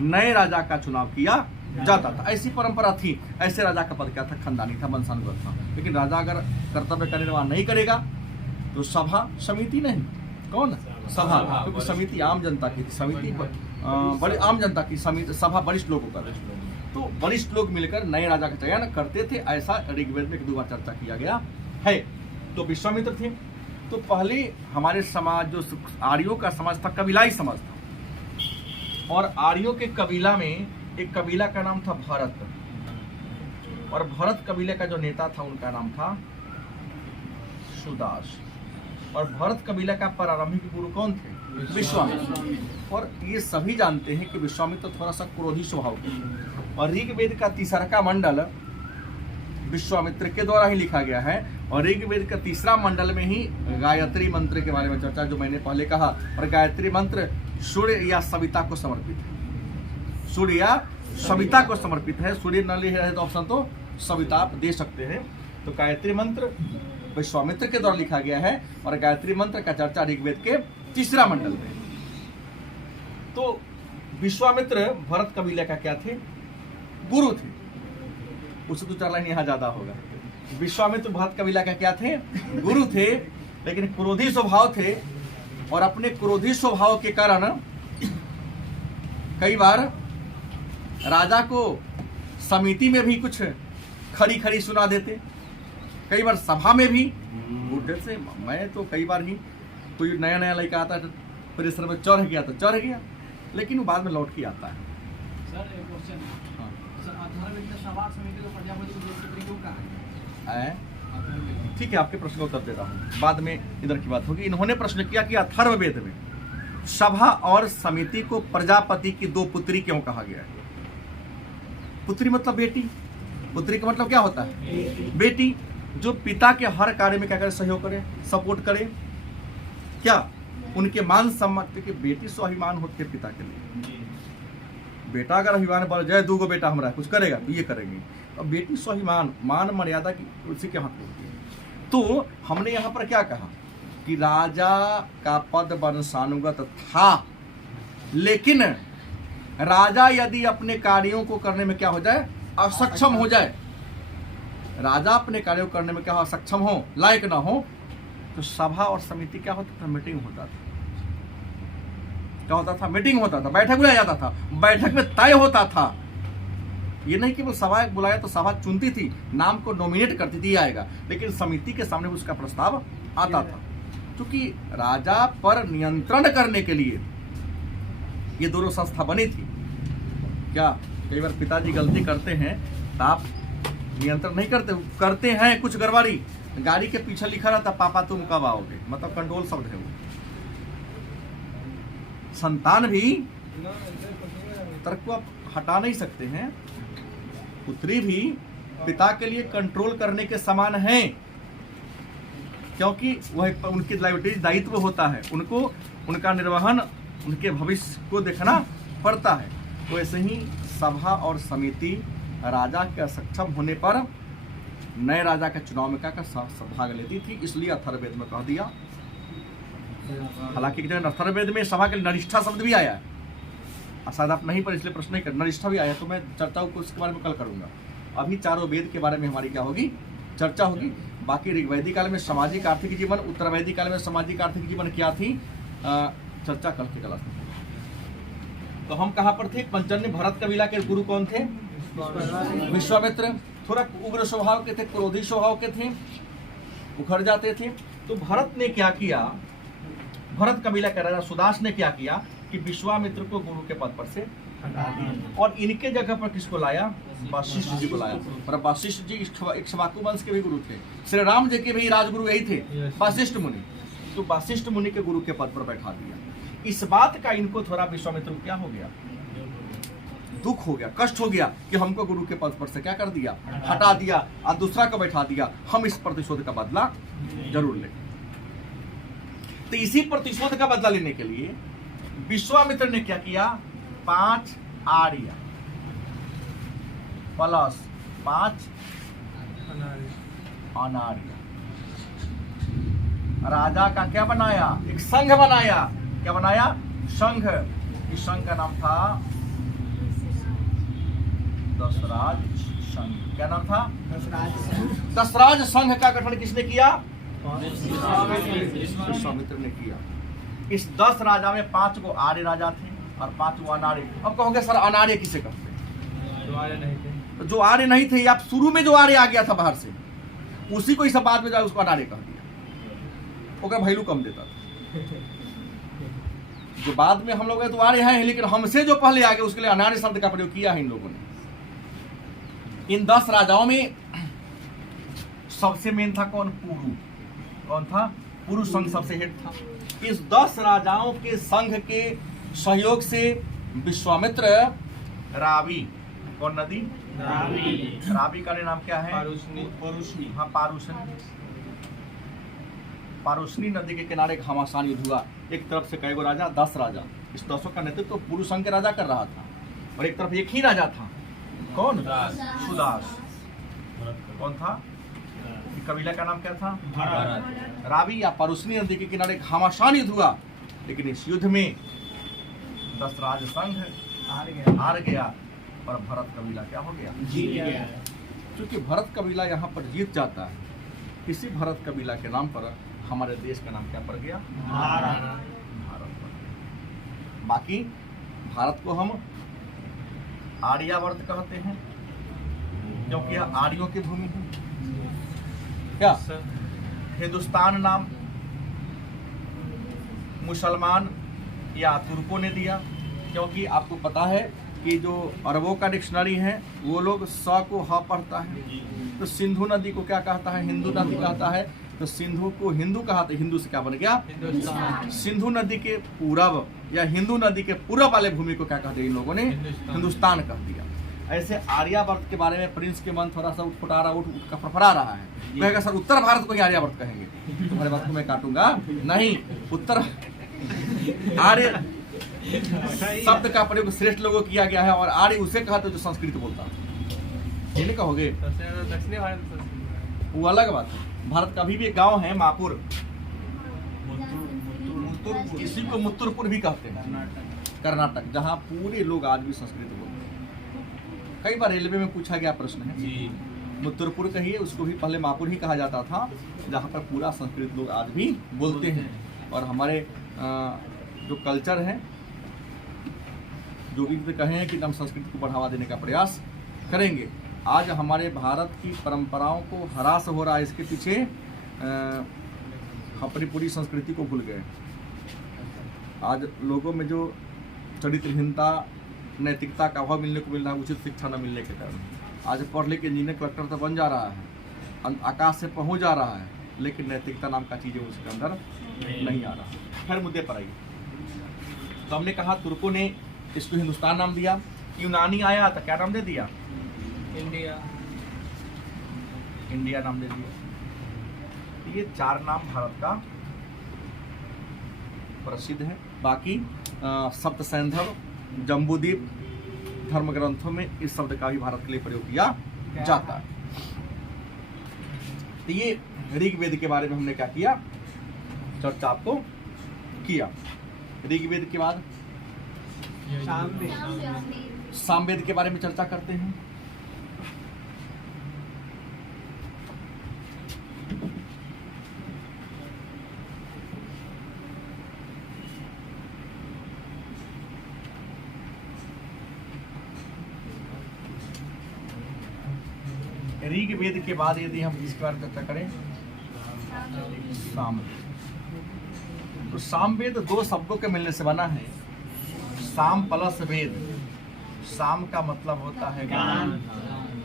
नए राजा का चुनाव किया जाता था। ऐसी परंपरा थी। ऐसे राजा का पद क्या था? खानदानी था, वंशानुगत था। लेकिन राजा अगर कर्तव्य का निर्वहन नहीं करेगा तो सभा, समिति नहीं, कौन? सभा, क्योंकि समिति आम जनता की, समिति बड़ी आम जनता की, समिति सभा वरिष्ठ लोगों का। तो वरिष्ठ लोग मिलकर नए राजा का चयन करते थे। ऐसा ऋग्वेद में 2 बार चर्चा किया गया है। तो विश्वामित्र थे, तो पहले हमारे समाज जो आर्यों का समाज था, कबीलाई समाज था, और आर्यों के कबीला में एक कबीला का नाम था भरत, और भरत कबीले का जो नेता था उनका नाम था सुदास, और भरत कबीला का प्रारंभिक गुरु कौन थे? विश्वामित्र। और ये सभी जानते हैं कि विश्वामित्र थोड़ा सा क्रोधी स्वभाव के, और ऋग्वेद का 3रा मंडल विश्वामित्र के द्वारा ही लिखा गया है, और ऋग्वेद का 3रा मंडल में ही गायत्री मंत्र के बारे में चर्चा, जो मैंने पहले कहा। और गायत्री मंत्र सूर्य या सविता को समर्पित है, सूर्य या सविता को समर्पित है। सूर्य न ले रहे तो ऑप्शन तो सविता आप दे सकते हैं। तो गायत्री मंत्र विश्वामित्र के द्वारा लिखा गया है, और गायत्री मंत्र का चर्चा ऋग्वेद के 3रा मंडल में। तो विश्वामित्र भरत कबीले का क्या थे? गुरु थे। उससे तो 4 लाइन यहाँ ज्यादा होगा। विश्वामित्र भरत कबीला का क्या थे? गुरु थे, लेकिन क्रोधी स्वभाव थे, और अपने क्रोधी स्वभाव के कारण कई बार राजा को समिति में भी कुछ खड़ी खड़ी सुना देते, कई बार सभा में भी। बुढ़े से मैं तो कई बार ही कोई नया नया लड़का आता है परिसर में चढ़ गया तो चढ़ गया, लेकिन वो बाद में लौट के आता है। सर एक क्वेश्चन है, सर अथर्ववेद में सभा समिति को प्रजापति को दूसरे क्यों कहा है? ठीक है, आपके प्रश्न का उत्तर दे रहा हूँ, बाद में इधर की बात होगी। इन्होंने प्रश्न किया कि अथर्ववेद में सभा और समिति को प्रजापति की 2 पुत्री क्यों कहा गया है? पुत्री मतलब बेटी, पुत्री का मतलब क्या होता है? बेटी, जो पिता के हर कार्य में क्या करे? सहयोग करे, सपोर्ट करे। क्या उनके मान सम्मान के? बेटी स्वाभिमान होते हैं पिता के लिए। बेटा अगर अभिमान बढ़ जाए, 2 गो बेटा हमारा कुछ करेगा तो ये करेंगे, और बेटी स्वाभिमान मान मर्यादा की उसी के हाथ होती है। तो हमने यहाँ पर क्या कहा कि राजा का पद वंशानुगत था, लेकिन राजा यदि अपने कार्यों को करने में क्या हो जाए? असक्षम हो जाए, राजा अपने कार्यों करने में क्या हो? सक्षम हो, लायक ना हो, तो सभा और समिति क्या होता था? मीटिंग होता था। क्या होता था? मीटिंग होता था, बैठक बुलाया जाता था, बैठक में तय होता था। ये नहीं कि वो सभा बुलाया तो सभा चुनती थी, नाम को नॉमिनेट करती थी आएगा, लेकिन समिति के सामने उसका प्रस्ताव आता था। क्योंकि राजा पर नियंत्रण करने के लिए ये दोनों संस्था बनी थी। क्या कई बार पिताजी गलती करते हैं तो आप नियंत्रण नहीं करते हैं कुछ गड़बड़ी, गाड़ी के पीछे लिखा रहता पापा तुम कब आओगे, मतलब कंट्रोल शब्द है वो। संतान भी तर्क को आप हटा नहीं सकते हैं, पुत्री भी पिता के लिए कंट्रोल करने के समान है, क्योंकि वह उनकी दायित्व होता है, उनको उनका निर्वहन, उनके भविष्य को देखना पड़ता है। तो ऐसे ही सभा और समिति राजा के असक्षम होने पर नए राजा के चुनाव में क्या भाग लेती थी, इसलिए अथर्ववेद में कह दिया। हालांकि अथर्ववेद में सभा के नरिष्ठा शब्द भी आया है, शायद आप नहीं पर इसलिए प्रश्न नहीं कर, नरिष्ठा भी आया, तो मैं चर्चा को इसके बारे में कल करूंगा। अभी 4 वेद के बारे में हमारी क्या होगी? चर्चा होगी। बाकी ऋग्वैदिक काल में सामाजिक आर्थिक जीवन, उत्तरवैदिक काल में सामाजिक आर्थिक जीवन क्या थी, चर्चा कल की क्लास में। तो हम कहाँ पर थे? पंचजन्य भरत कबीला के गुरु कौन थे? विश्वामित्र। थोड़ा उग्र स्वभाव के थे, क्रोधी स्वभाव के थे, उखड़ जाते थे। तो भरत ने क्या किया, भरत कबीला का राजा सुदास ने क्या किया कि विश्वामित्र को गुरु के पद पर से और इनके जगह पर किसको लाया? वशिष्ठ जी को लाया। और वशिष्ठ जी इक्ष्वाकु वंश के भी गुरु थे, श्री राम जी के भी राजगुरु यही थे, वशिष्ठ मुनि। तो वशिष्ठ मुनि के गुरु के पद पर बैठा दिया। इस बात का इनको थोड़ा विश्वामित्र को क्या हो गया? दुख हो गया, कष्ट हो गया कि हमको गुरु के पद पर से क्या कर दिया? हटा दिया और दूसरा को बैठा दिया। हम इस प्रतिशोध का बदला जरूर लें। तो इसी प्रतिशोध का बदला लेने के लिए विश्वामित्र ने क्या किया? 5 आर्य प्लस 5 अनार्य राजा का क्या बनाया? एक संघ बनाया। क्या बनाया? संघ। इस संघ का नाम था दशराज संघ। क्या नाम था? दशराज संघ का गठन किसने किया? विश्वामित्र ने किया। इस 10 राजा में 5 को आर्य राजा थे और 5 वो अनार्य। अब कहोगे सर अनार्य किसे कहते हैं? जो आर्य नहीं थे, आप शुरू में जो आर्य आ गया था बाहर से, उसी को इस बाद में जाए उसको अनार्य कह दिया। ओका वैल्यू कम देता था। जो बाद में हम लोग तो आर्य हैं, लेकिन हमसे जो पहले आ गए उसके लिए अनार्य शब्द का प्रयोग किया है इन लोगों ने। इन 10 राजाओं में सबसे मेन था कौन? पुरु। कौन था? पुरु संघ सबसे हेड था। इस 10 राजाओं के संघ के सहयोग से विश्वामित्र रावी, कौन नदी? रावी का नाम क्या है? पारुष्णी। हाँ, पारुष्णी नदी के किनारे घमासान युद्ध हुआ। एक तरफ से कई गो राजा? 10 राजा। इस 10 का नेतृत्व तो पुरु संघ के राजा कर रहा था, और एक तरफ एक ही राजा था। कौन? सुदास। कौन था? कबीला का नाम क्या था? भरत। रावी या पारुष्णी नदी के किनारे घमासान युद्ध हुआ, लेकिन इस युद्ध में 10 राज संघ हार गया और भरत कबीला क्या हो गया? जीत गया। क्योंकि भरत कबीला यहाँ पर जीत जाता है, इसी भरत कबीला के नाम पर हमारे देश का नाम क्या पड़ गया? भारत पड़ गया। बाकी भारत को हम आर्यावर्त कहते हैं, क्योंकि यह आर्यों की भूमि है। क्या हिंदुस्तान नाम मुसलमान या तुर्कों ने दिया, क्योंकि आपको पता है कि जो अरबों का डिक्शनरी है वो लोग स को ह पढ़ता है। तो सिंधु नदी को क्या कहता है? हिंदू नदी कहता है। तो सिंधु को हिंदू कहा, तो हिंदू से क्या बन गया? सिंधु नदी के पूरब या हिंदू नदी के पूरब वाले भूमि को क्या कहते हैं इन लोगों ने? हिंदुस्तान कह दिया। ऐसे आर्यावर्त के बारे में प्रिंस के मन थोड़ा सा फड़फड़ा रहा है, कहेगा सर उत्तर भारत को ही आर्यावर्त कहेंगे। तुम्हारे बात को मैं काटूंगा नहीं। उत्तर आर्य शब्द का प्रयोग श्रेष्ठ लोगों किया गया है, और आर्य उसे कहते जो संस्कृत बोलता है। ये नहीं कहोगे? दक्षिणी भारत वो अलग बात है। भारत का अभी भी एक गांव है मापुर, इसी को मुत्तुरपुर भी कहते हैं, कर्नाटक, जहां पूरे लोग आज भी संस्कृत बोलते हैं। कई बार रेलवे में पूछा गया प्रश्न है, मुत्तुरपुर कहिए, उसको भी पहले मापुर ही कहा जाता था, जहां पर पूरा संस्कृत लोग आज भी बोलते हैं। और हमारे जो कल्चर है, जो भी कहे हैं कि हम संस्कृत को बढ़ावा देने का प्रयास करेंगे। आज हमारे भारत की परंपराओं को ह्रास हो रहा है, इसके पीछे अपनी पूरी संस्कृति को भूल गए। आज लोगों में जो चरित्रहीनता, नैतिकता का अभाव मिलने को मिल रहा है, उचित शिक्षा न मिलने के कारण। आज पढ़ लिख के इंजीनियर, कलेक्टर तो बन जा रहा है, आकाश से पहुंच जा रहा है, लेकिन नैतिकता नाम का चीज़ें उसके अंदर नहीं आ रहा। हर मुद्दे पर आई। तो हमने कहा तुर्कों ने इसको हिंदुस्तान नाम दिया, यूनानी आया तो क्या नाम दे दिया? इंडिया नाम दे दिया। ये 4 नाम भारत का प्रसिद्ध है। बाकी सप्त सैंधव, जम्बूद्वीप धर्म ग्रंथों में इस शब्द का भी भारत के लिए प्रयोग किया जाता है। तो ये ऋग्वेद के बारे में हमने क्या किया? चर्चा आपको किया। ऋग्वेद के बाद सामवेद के बारे में चर्चा करते हैं। ऋग्वेद के बाद यदि हम इसके बारे में चर्चा करें, सामवेद। तो सामवेद 2 शब्दों के मिलने से बना है, साम प्लस वेद। साम का मतलब होता है ज्ञान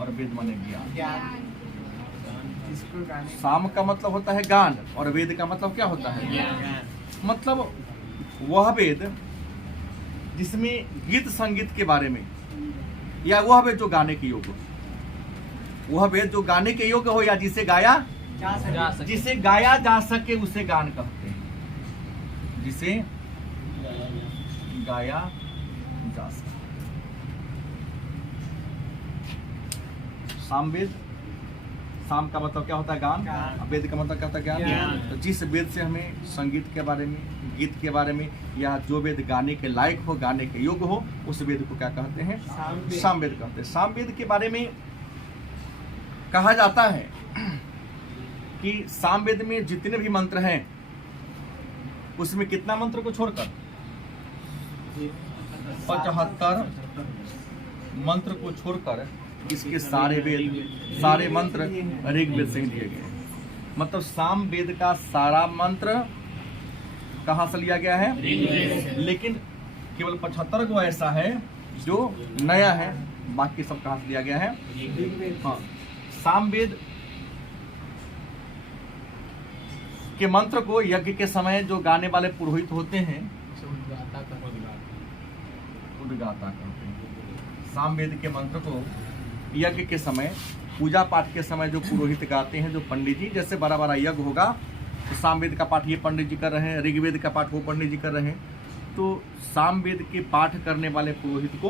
और वेद माने ज्ञान। साम का मतलब होता है ज्ञान और वेद का मतलब क्या होता है? ज्ञान। मतलब वह वेद जिसमें गीत संगीत के बारे में, या वह वेद जो गाने के योग्य हो, वह वेद जो गाने के योग्य हो, या जिसे गाया जा सके उसे गान कहते हैं। जिसे गाया जा सके। सामवेद, साम का मतलब क्या होता है? गान। वेद का मतलब क्या होता है? ज्ञान। तो जिस वेद से हमें संगीत के बारे में, गीत के बारे में, या जो वेद गाने के लायक हो, गाने के योग्य हो, उस वेद को क्या कहते हैं? सामवेद कहते हैं। सामवेद के बारे में कहा जाता है कि सामवेद में जितने भी मंत्र हैं, उसमें कितना मंत्र को छोड़कर 75 मंत्र को छोड़कर इसके सारे वेद, सारे मंत्र ऋग्वेद से ही दिए गए। मतलब साम वेद का सारा मंत्र कहाँ से लिया गया है? लेकिन केवल 75 को ऐसा है जो नया है, बाकी सब कहाँ से लिया गया है? हाँ, सामवेद के मंत्र को यज्ञ के समय जो गाने वाले पुरोहित होते हैं उद्गाता करते हैं। सामवेद के मंत्र को यज्ञ के समय, पूजा पाठ के समय जो पुरोहित गाते हैं, जो पंडित जी, जैसे बड़ा बड़ा यज्ञ होगा तो सामवेद का पाठ ये पंडित जी कर रहे हैं, ऋग्वेद का पाठ वो पंडित जी कर रहे हैं, तो सामवेद के पाठ करने वाले पुरोहित को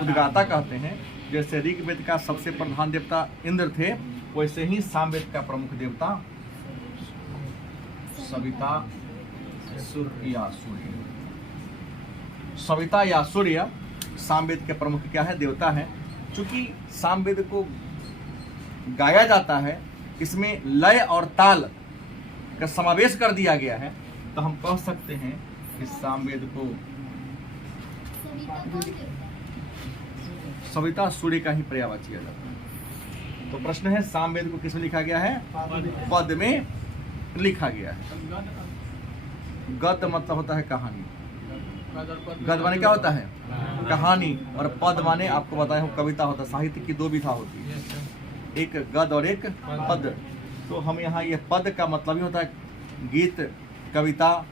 उद्गाता कहते हैं। जैसे ऋग्वेद का सबसे प्रधान देवता इंद्र थे, वैसे ही सामवेद का प्रमुख देवता सविता या सूर्य, सविता या सूर्य सामवेद के प्रमुख क्या है? देवता है। चूंकि सामवेद को गाया जाता है, इसमें लय और ताल का समावेश कर दिया गया है, तो हम कह सकते हैं कि सामवेद को सविता सूर्य का ही पर्यायवाची किया जाता है। तो प्रश्न है, सामवेद को किसमें लिखा गया है? पद में लिखा गया है। गद मतलब होता है कहानी, गद माने क्या होता है? कहानी, और पद माने आपको बताया हूँ कविता होता है। साहित्य की दो विधा होती है, एक गद और एक पद। तो हम यहाँ ये पद का मतलब ही होता है गीत, कविता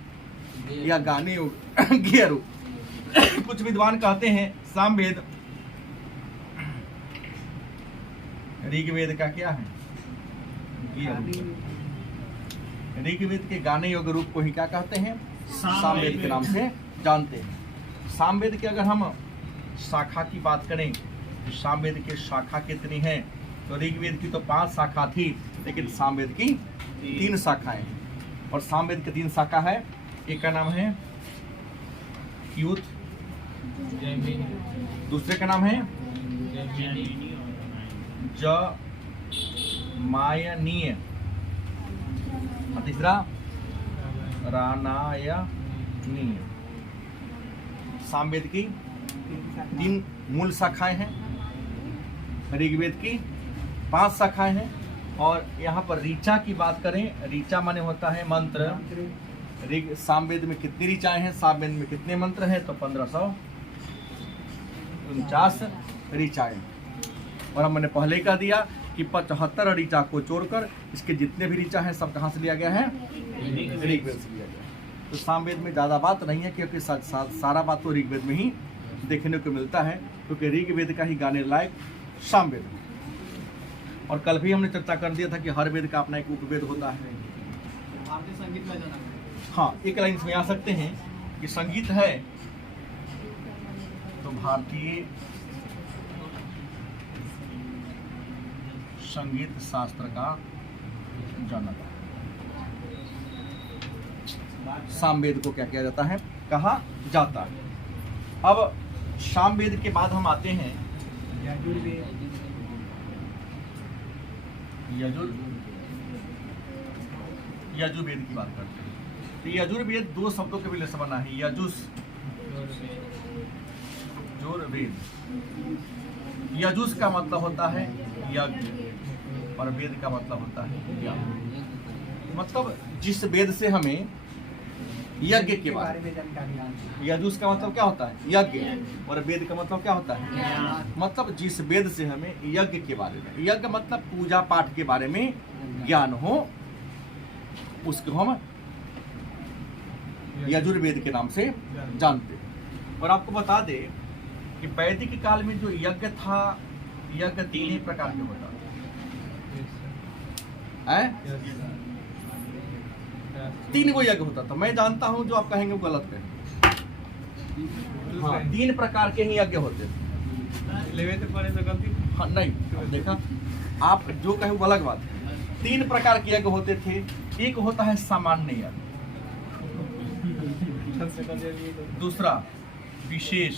या गाने, गेरू। कुछ विद्वान कहते हैं सामवेद ऋग्वेद का क्या है? ऋग्वेद के गाने योग्य रूप को ही क्या कहते हैं? सामवेद के नाम से जानते हैं। सामवेद की अगर हम शाखा की बात करें तो सामवेद के शाखा कितनी है? तो ऋग्वेद की तो 5 शाखा थी, लेकिन सामवेद की 3 शाखाएं हैं। और सामवेद की 3 शाखा है, एक का नाम है यूथ, दूसरे का नाम है जमायनीय, तीसरा रानायनीय। सामवेद की 3 मूल शाखाएं हैं, ऋग्वेद की 5 शाखाएं हैं। और यहाँ पर ऋचा की बात करें, ऋचा माने होता है मंत्र। सामवेद में कितनी ऋचाएं हैं? सामवेद में कितने मंत्र हैं? तो 1549 ऋचाएं। और हमने पहले कह दिया कि 75 ऋचा को छोड़कर इसके जितने भी ऋचा हैं सब कहाँ से लिया गया है? ऋग्वेद से लिया गया। तो सामवेद में ज़्यादा बात नहीं है, क्योंकि सारा बात तो ऋग्वेद में ही देखने को मिलता है, क्योंकि ऋग्वेद का ही गाने लायक सामवेद है। और कल भी हमने चर्चा कर दिया था कि हर वेद का अपना एक उपवेद होता है। भारतीय संगीत में जाना, हाँ, एक लाइन इसमें आ सकते हैं कि संगीत है तो भारतीय संगीत शास्त्र का जनक सामवेद को क्या किया जाता है? कहा जाता है। अब सामवेद के बाद हम आते हैं यजुर्वेद की बात करते हैं। तो यजुर्वेद 2 शब्दों के मिलने से बना है, यजुस जोरवेद। यजुस का मतलब होता है यज्ञ और वेद का मतलब होता है ज्ञान। मतलब जिस वेद से हमें यज्ञ के बारे में जानकारी, यजुस का मतलब क्या होता है? यज्ञ, और वेद का मतलब क्या होता है? मतलब जिस वेद से हमें यज्ञ के बारे में, यज्ञ मतलब पूजा पाठ के बारे में ज्ञान हो, उसको हम यजुर्वेद के नाम से जानते हैं। और आपको बता दें कि वैदिक काल में जो यज्ञ था, यज्ञ 3 ही प्रकार के होता है। 3 गो यज्ञ होता था। मैं जानता हूं, जो आप कहेंगे वो गलत कहेंगे। हाँ, 3 प्रकार के ही यज्ञ होते थे। हाँ, नहीं देखा, आप जो कहे वो अलग बात है। 3 प्रकार के यज्ञ होते थे। एक होता है सामान्य यज्ञ, दूसरा विशेष,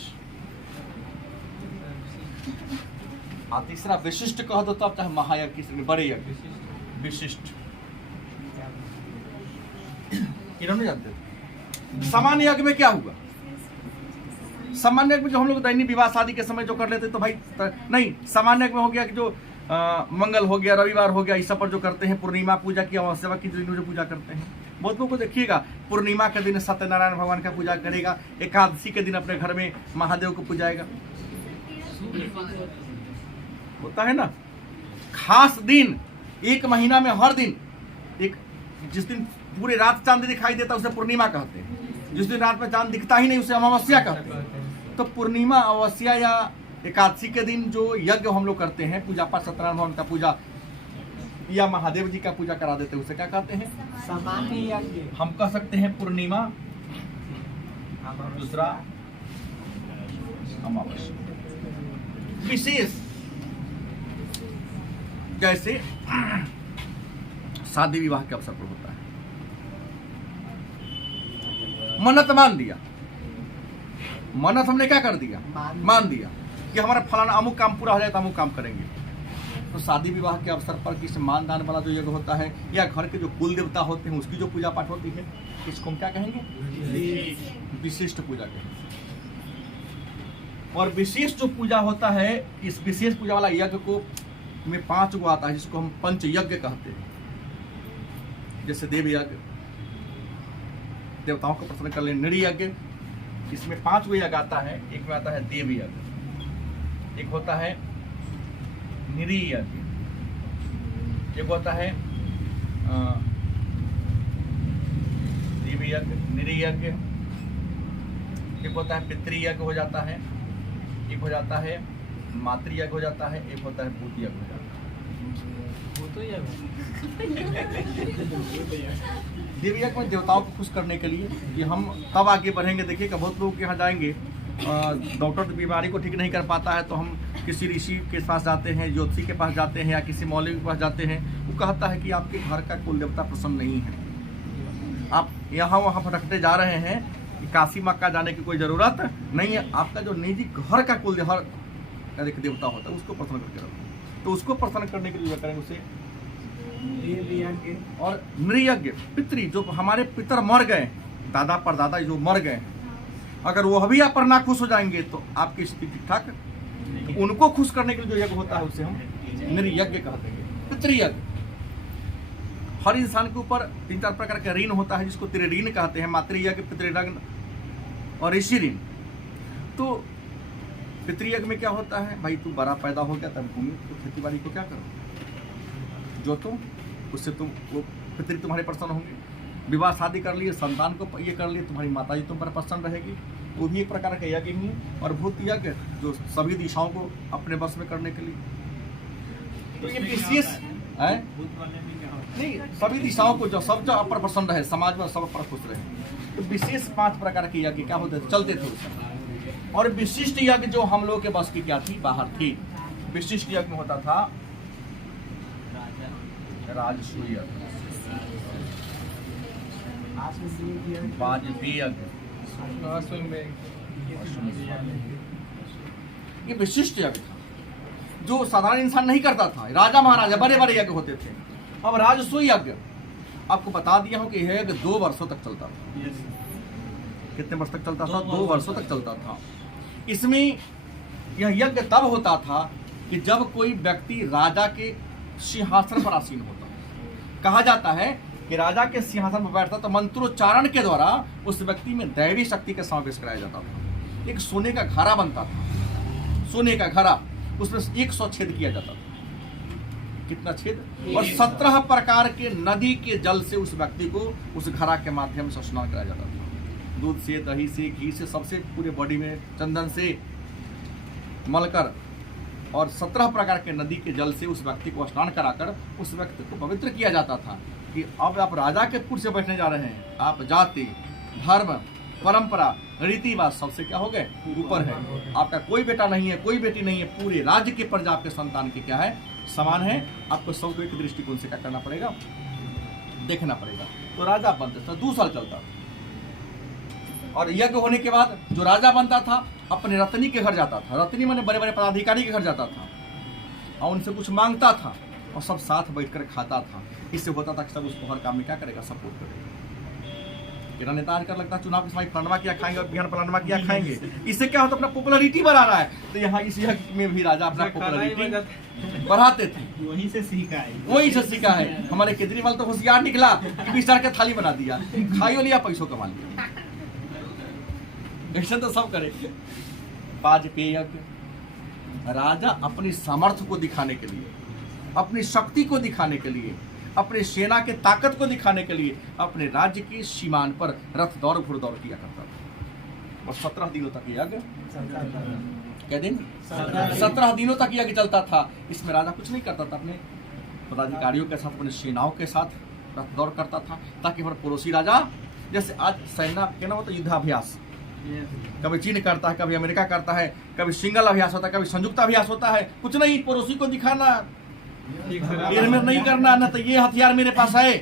और तीसरा विशिष्ट कह दो तब चाहे महायज्ञ, बड़े यज्ञ विशिष्ट। इन्होंने जानते थे। सामान्य यज्ञ में क्या हुआ? सामान्य यज्ञ में जो हम लोग दैनिक विवाह शादी के समय जो कर लेते, तो भाई नहीं, सामान्य यज्ञ में हो गया कि जो मंगल हो गया, रविवार हो गया, इस सब पर जो करते हैं, पूर्णिमा पूजा की, अमावस्या की दिन जो पूजा करते हैं। बहुत लोगों को देखिएगा पूर्णिमा के दिन सत्यनारायण भगवान का पूजा करेगा, एकादशी के दिन अपने घर में महादेव को पूजाएगा। होता है ना, खास दिन एक महीना में हर दिन, एक जिस दिन पूरे रात चांद दिखाई देता है उसे पूर्णिमा कहते हैं, जिस दिन रात में चांद दिखता ही नहीं उसे अमावस्या कहते हैं। तो पूर्णिमा, अमावस्या या एकादशी के दिन जो यज्ञ हम लोग करते हैं, पूजा पाठ, सत्यनारायण भगवान का पूजा या महादेव जी का पूजा करा देते हैं, उसे क्या कहते हैं? सामान्य यज्ञ। हम कह सकते हैं पूर्णिमा, दूसरा अमावस्या। विशेष जैसे शादी विवाह के अवसर पर होता है, मन्नत मान दिया, मन्नत हमने क्या कर दिया? मान दिया कि हमारा फलाना अमुक काम पूरा हो जाए तो अमुक काम करेंगे। तो शादी विवाह के अवसर पर किस मानदान वाला जो यज्ञ होता है, या घर के जो कुल देवता होते हैं उसकी जो पूजा पाठ होती है, इसको हम क्या कहेंगे? विशिष्ट पूजा कहेंगे। और विशेष जो पूजा होता है, इस विशेष पूजा वाला यज्ञ को में 5 गो आता है, जिसको हम पंच यज्ञ कहते हैं। जैसे देव यज्ञ, देवताओं को प्रसन्न कर ले, नृ यज्ञ, इसमें 5 गो यज्ञ आता है। एक में आता है देव यज्ञ, एक होता है नृ यज्ञ, एक होता है देव यज्ञ, नृ यज्ञ, एक होता है पितृयज्ञ हो जाता है, एक हो जाता है मातृयज्ञ हो जाता है, एक होता है भूत यज्ञ हो जाता है। देव यज्ञ में देवताओं को खुश करने के लिए कि हम तब आगे बढ़ेंगे। देखिएगा बहुत लोग के यहाँ जाएंगे, डॉक्टर बीमारी को ठीक नहीं कर पाता है तो हम किसी ऋषि के पास जाते हैं, ज्योतिषी के पास जाते हैं, या किसी मौलवी के पास जाते हैं। वो कहता है कि आपके घर का कुल देवता प्रसन्न नहीं है, आप यहाँ वहाँ भटकते जा रहे हैं, काशी मक्का जाने की कोई ज़रूरत नहीं है। आपका जो निजी घर का कुल देवता होता है उसको प्रसन्न करके रखो। तो उसको प्रसन्न करने के लिए करेंगे उसे देव यज्ञ। और नृ यज्ञ, पितृ, जो हमारे पितर मर गए, दादा परदादा जो मर गए, अगर वो अभी आप पर ना खुश हो जाएंगे तो आपकी स्थिति ठीक ठाक, उनको खुश करने के लिए जो यज्ञ होता है उसे हम नृ यज्ञ कहते हैं। पितृयज्ञ, हर इंसान के ऊपर 3-4 प्रकार का ऋण होता है, जिसको त्रिऋण कहते हैं, मातृयज्ञ, पितृयज्ञ और ऋषि ऋण। तो पितृयज्ञ में क्या होता है, भाई तू बड़ा पैदा हो गया, तब भूमि तो खेती बाड़ी को क्या करो, जो तुम उससे तुम वो पितृ तुम्हारे प्रसन्न होंगे। विवाह शादी कर लिए, संतान को ये कर लिए, तुम्हारी माता जी तुम पर प्रसन्न रहेगी, वो भी एक प्रकार का यज्ञ ही है। और भूत यज्ञ जो सभी दिशाओं को अपने बस में करने के लिए, तो ये विशेष है नहीं, सभी दिशाओं को जो सब जो अपर प्रसन्न रहे, समाज में सब पर खुश रहे। तो विशेष 5 प्रकार के यज्ञ क्या होते थे, चलते थे उस समय। और विशिष्ट यज्ञ जो हम लोग के बस की क्या थी, बाहर थी। विशिष्ट यज्ञ में होता था राजसूय यज्ञ, वाजपेयी यज्ञ, ये विशिष्ट यज्ञ था जो साधारण इंसान नहीं करता था। राजा महाराजा बड़े बड़े यज्ञ होते थे। अब राजसूय यज्ञ आपको बता दिया हूं कि यह यज्ञ 2 वर्षों तक चलता था। कितने वर्ष तक चलता था? 2 वर्षों तक चलता था। इसमें यह यज्ञ तब होता था कि जब कोई व्यक्ति राजा के सिंहासन पर आसीन होता। कहा जाता है कि राजा के सिंहासन पर बैठता तो मंत्रोच्चारण के द्वारा उस व्यक्ति में दैवी शक्ति का समावेश कराया जाता था। एक सोने का घड़ा बनता था, सोने का घड़ा, उसमें 100 छेद किया जाता था। कितना छेद? और 17 प्रकार के नदी के जल से उस व्यक्ति को उस घड़ा के माध्यम से स्नान कराया जाता था। दूध से, दही से, घी से, सबसे पूरे बॉडी में चंदन से मलकर और 17 प्रकार के नदी के जल से उस व्यक्ति को स्नान कराकर उस व्यक्ति को पवित्र किया जाता था कि अब आप राजा के कुर्सी से बैठने जा रहे हैं, आप जाति, धर्म, परंपरा, रीति रिवाज सबसे क्या हो गए, ऊपर है। आपका कोई बेटा नहीं है, कोई बेटी नहीं है, पूरे राज्य के प्रजा आपके संतान के क्या है, समान है। आपको सबको एक दृष्टिकोण से क्या करना पड़ेगा, देखना पड़ेगा। तो राजा बनते था, 2 साल चलता था। और यज्ञ होने के बाद जो राजा बनता था अपने रत्नी के घर जाता था। रत्नी माने बड़े बड़े पदाधिकारी के घर जाता था और उनसे कुछ मांगता था और सब साथ बैठकर खाता था। इससे होता था कि सब उसको हर काम में क्या करेगा, सपोर्ट करेगा। मेरा नेता आजकल लगता है चुनाव के समय फलनवा किया खाएंगे और बिहान फलनवा किया खाएंगे। इससे क्या होता है, अपना पॉपुलरिटी बढ़ा रहा है। तो यहाँ इस यज्ञ में भी राजा अपना पॉपुलरिटी बढ़ाते थे। वहीं से सीखा है। वही से सीखा है। हमारे केजरीवाल तो होशियार निकला कि 20 हजार का थाली बना दिया, खाइयो लिया, पैसों कमा लिया। ऐसा तो सब करे। वाजपेयी राजा अपनी सामर्थ्य को दिखाने के लिए, अपनी शक्ति को दिखाने के लिए, अपने सेना के ताकत को दिखाने के लिए अपने राज्य की सीमान पर रथ दौड़ घुड़दौड़ किया करता था। और 17 दिनों तक यज्ञ, क्या दिन 17 दिनों तक यज्ञ चलता था। इसमें राजा कुछ नहीं करता था, अपने पदाधिकारियों के साथ, अपने सेनाओं के साथ रथ दौड़ करता था, ताकि हमारे पड़ोसी राजा, जैसे आज सेना के ना होता युद्धाभ्यास, कभी चीन करता है, कभी अमेरिका करता है, कभी सिंगल अभ्यास होता है, कभी संयुक्त अभ्यास होता है। कुछ नहीं, पड़ोसी को दिखाना, ये में नहीं करना, ना तो ये हथियार मेरे पास है,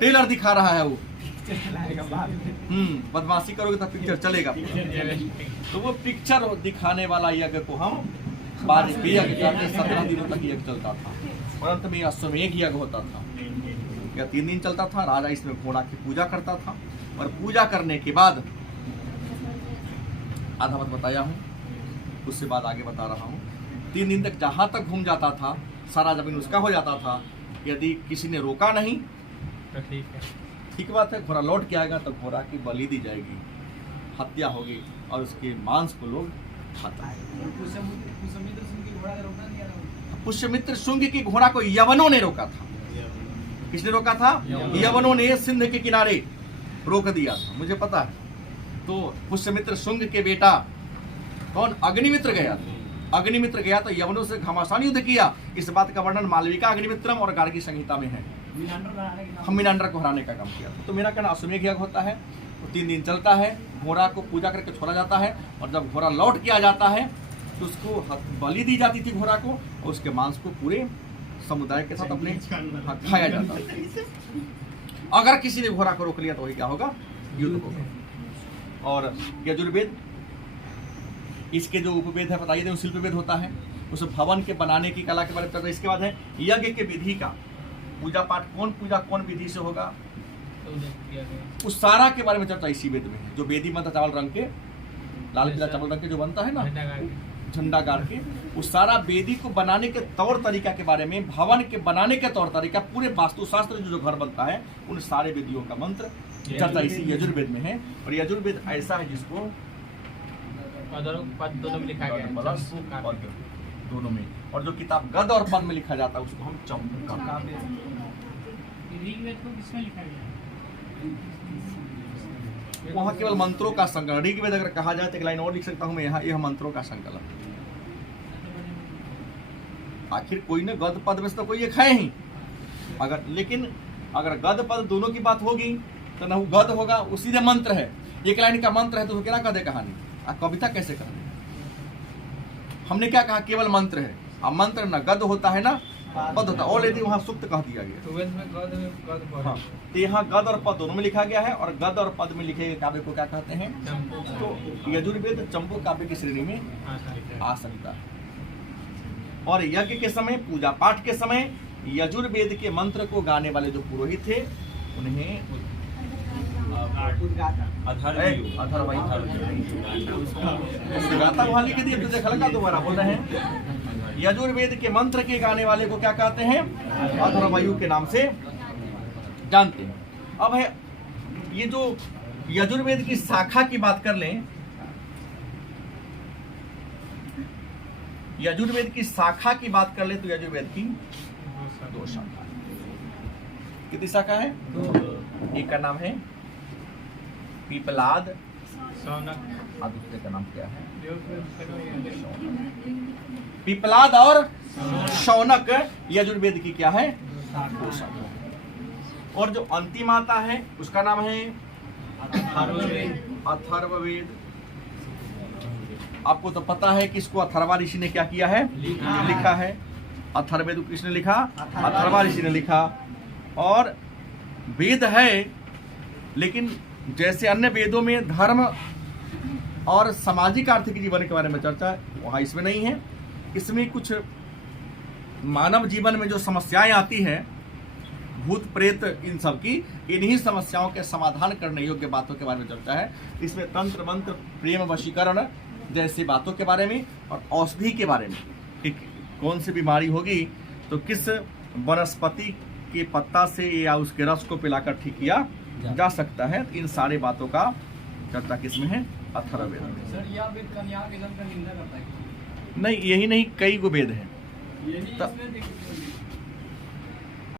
टेलर दिखा रहा है वो। बदमाशी करोगे तो पिक्चर चलेगा। तो वो पिक्चर दिखाने वाला यज्ञ को हम वाजपेयी यज्ञ कहते हैं। 17 दिनों तक यज्ञ चलता था और अंत में अश्वमेध यज्ञ होता था। यह 3 दिन चलता था। राजा इसमें घोड़ा की पूजा करता था और पूजा करने के बाद आधा बात बताया हूँ, उससे बाद आगे बता रहा हूँ। 3 दिन तक जहाँ तक घूम जाता था, सारा जमीन उसका हो जाता था। यदि किसी ने रोका नहीं तो ठीक है, ठीक बात है, घोड़ा लौट के आएगा तो घोड़ा की बलि दी जाएगी, हत्या होगी और उसके मांस को लोग खाता है। पुष्यमित्र शुंग की घोड़ा को यवनों ने रोका था। किसने रोका था? यवनों ने सिंध के किनारे रोक दिया था, मुझे पता है। तो पुष्यमित्र शुंग के बेटा कौन? अग्निमित्र गया। अग्निमित्र गया तो यवनों से घमासान युद्ध किया। इस बात का वर्णन मालविका अग्निमित्रम और गार्गी संहिता में है। हम मीनांडर को हराने का काम किया। तो मेरा कहना अश्वमेध यज्ञ होता है, तो 3 दिन चलता है। घोड़ा को पूजा करके छोड़ा जाता है और जब घोड़ा लौट के आ जाता है तो उसको बलि दी जाती थी घोड़ा को, और उसके मांस को पूरे समुदाय के साथ अपने खाया जाता है। अगर किसी ने घोड़ा को रोक लिया तो वही क्या होगा? युद्ध होगा। और यजुर्वेद, इसके जो उपवेद है बताइए, तो शिल्प वेद होता है। उस भवन के बनाने की कला के बारे में चर्चा। इसके बाद है यज्ञ के विधि का, पूजा पाठ कौन पूजा कौन विधि से होगा, उस सारा के बारे में चर्चा इसी वेद में है। जो वेदी बनता चावल रंग के, लाल पीला चावल रंग के जो बनता है ना, झंडा गाड़ के, उस सारा वेदी को बनाने के तौर तरीका के बारे में, भवन के बनाने के तौर तरीका, पूरे वास्तुशास्त्र जो घर बनता है, उन सारे वेदियों का मंत्र चर्चा इसी यजुर्वेद में है। और यजुर्वेद ऐसा है जिसको दोनों में लिखा गया है, दोनों में। और जो किताब गद और पद में लिखा जाता है उसको हम चंपू का। ऋग्वेद को किसमें लिखा गया? वहाँ केवल मंत्रों का संकलन। ऋग्वेद अगर कहा जाए तो एक लाइन और लिख सकता हूँ मैं यहाँ, यह मंत्रों का संकलन। आखिर कोई ने गद पद में से तो कोई एक है ही। लेकिन अगर गद पद दोनों की बात होगी तो ना वो गद होगा, वो सीधे मंत्र है। एक लाइन का मंत्र है तो क्या कह दे कहानी, कविता कैसे कर? हमने क्या कहा? केवल मंत्र है। अब मंत्र ना गद होता है ना पद होता है। ऑलरेडी वहाँ सुक्त कह दिया गया। हाँ, तो यहाँ गद और पद दोनों में लिखा गया है। और गद और पद में लिखे गए काव्य को क्या कहते हैं? तो यजुर्वेद चंपू काव्य की श्रेणी में आ सकता है। और यज्ञ के समय, पूजा पाठ के समय यजुर्वेद के मंत्र को गाने वाले जो पुरोहित थे उन्हें गाता वहां लिख दिए, तो देखा लगा दोबारा बोल रहे हैं। यजुर्वेद के मंत्र के गाने वाले को क्या कहते हैं? अधर्वयु के नाम से जानते हैं। अब है ये जो यजुर्वेद की शाखा की बात कर लें, यजुर्वेद की शाखा की बात कर ले तो यजुर्वेद की 2 शाखा। कितनी शाखा है? एक का नाम है पीपलाद, और दूसरे का नाम क्या है? पीपलाद और शौनक यजुर्वेद की क्या है? 2 शाखा। और जो अंतिम आता है उसका नाम है अथर्ववेद। आपको तो पता है कि इसको अथर्वा ऋषि ने क्या किया है? लिखा है। अथर्ववेद किसने लिखा? अथर्वा ऋषि ने लिखा। और वेद है, लेकिन जैसे अन्य वेदों में धर्म और सामाजिक आर्थिक जीवन के बारे में चर्चा है, वहाँ इसमें नहीं है। इसमें कुछ मानव जीवन में जो समस्याएं आती हैं, भूत प्रेत, इन सब की, इन्हीं समस्याओं के समाधान करने योग्य बातों के बारे में चर्चा है। इसमें तंत्र मंत्र, प्रेम वशीकरण जैसी बातों के बारे में और औषधि के बारे में, कौन सी बीमारी होगी तो किस वनस्पति के पत्ता से या उसके रस को पिलाकर ठीक किया जा सकता है। इन सारी बातों का चर्चा किसमें है? अथर्ववेद में। सर यह वेद कन्या के जन्म का निंदा करता है। नहीं, यही नहीं, कई गो वेद हैं। यही तब- इसमें देखिए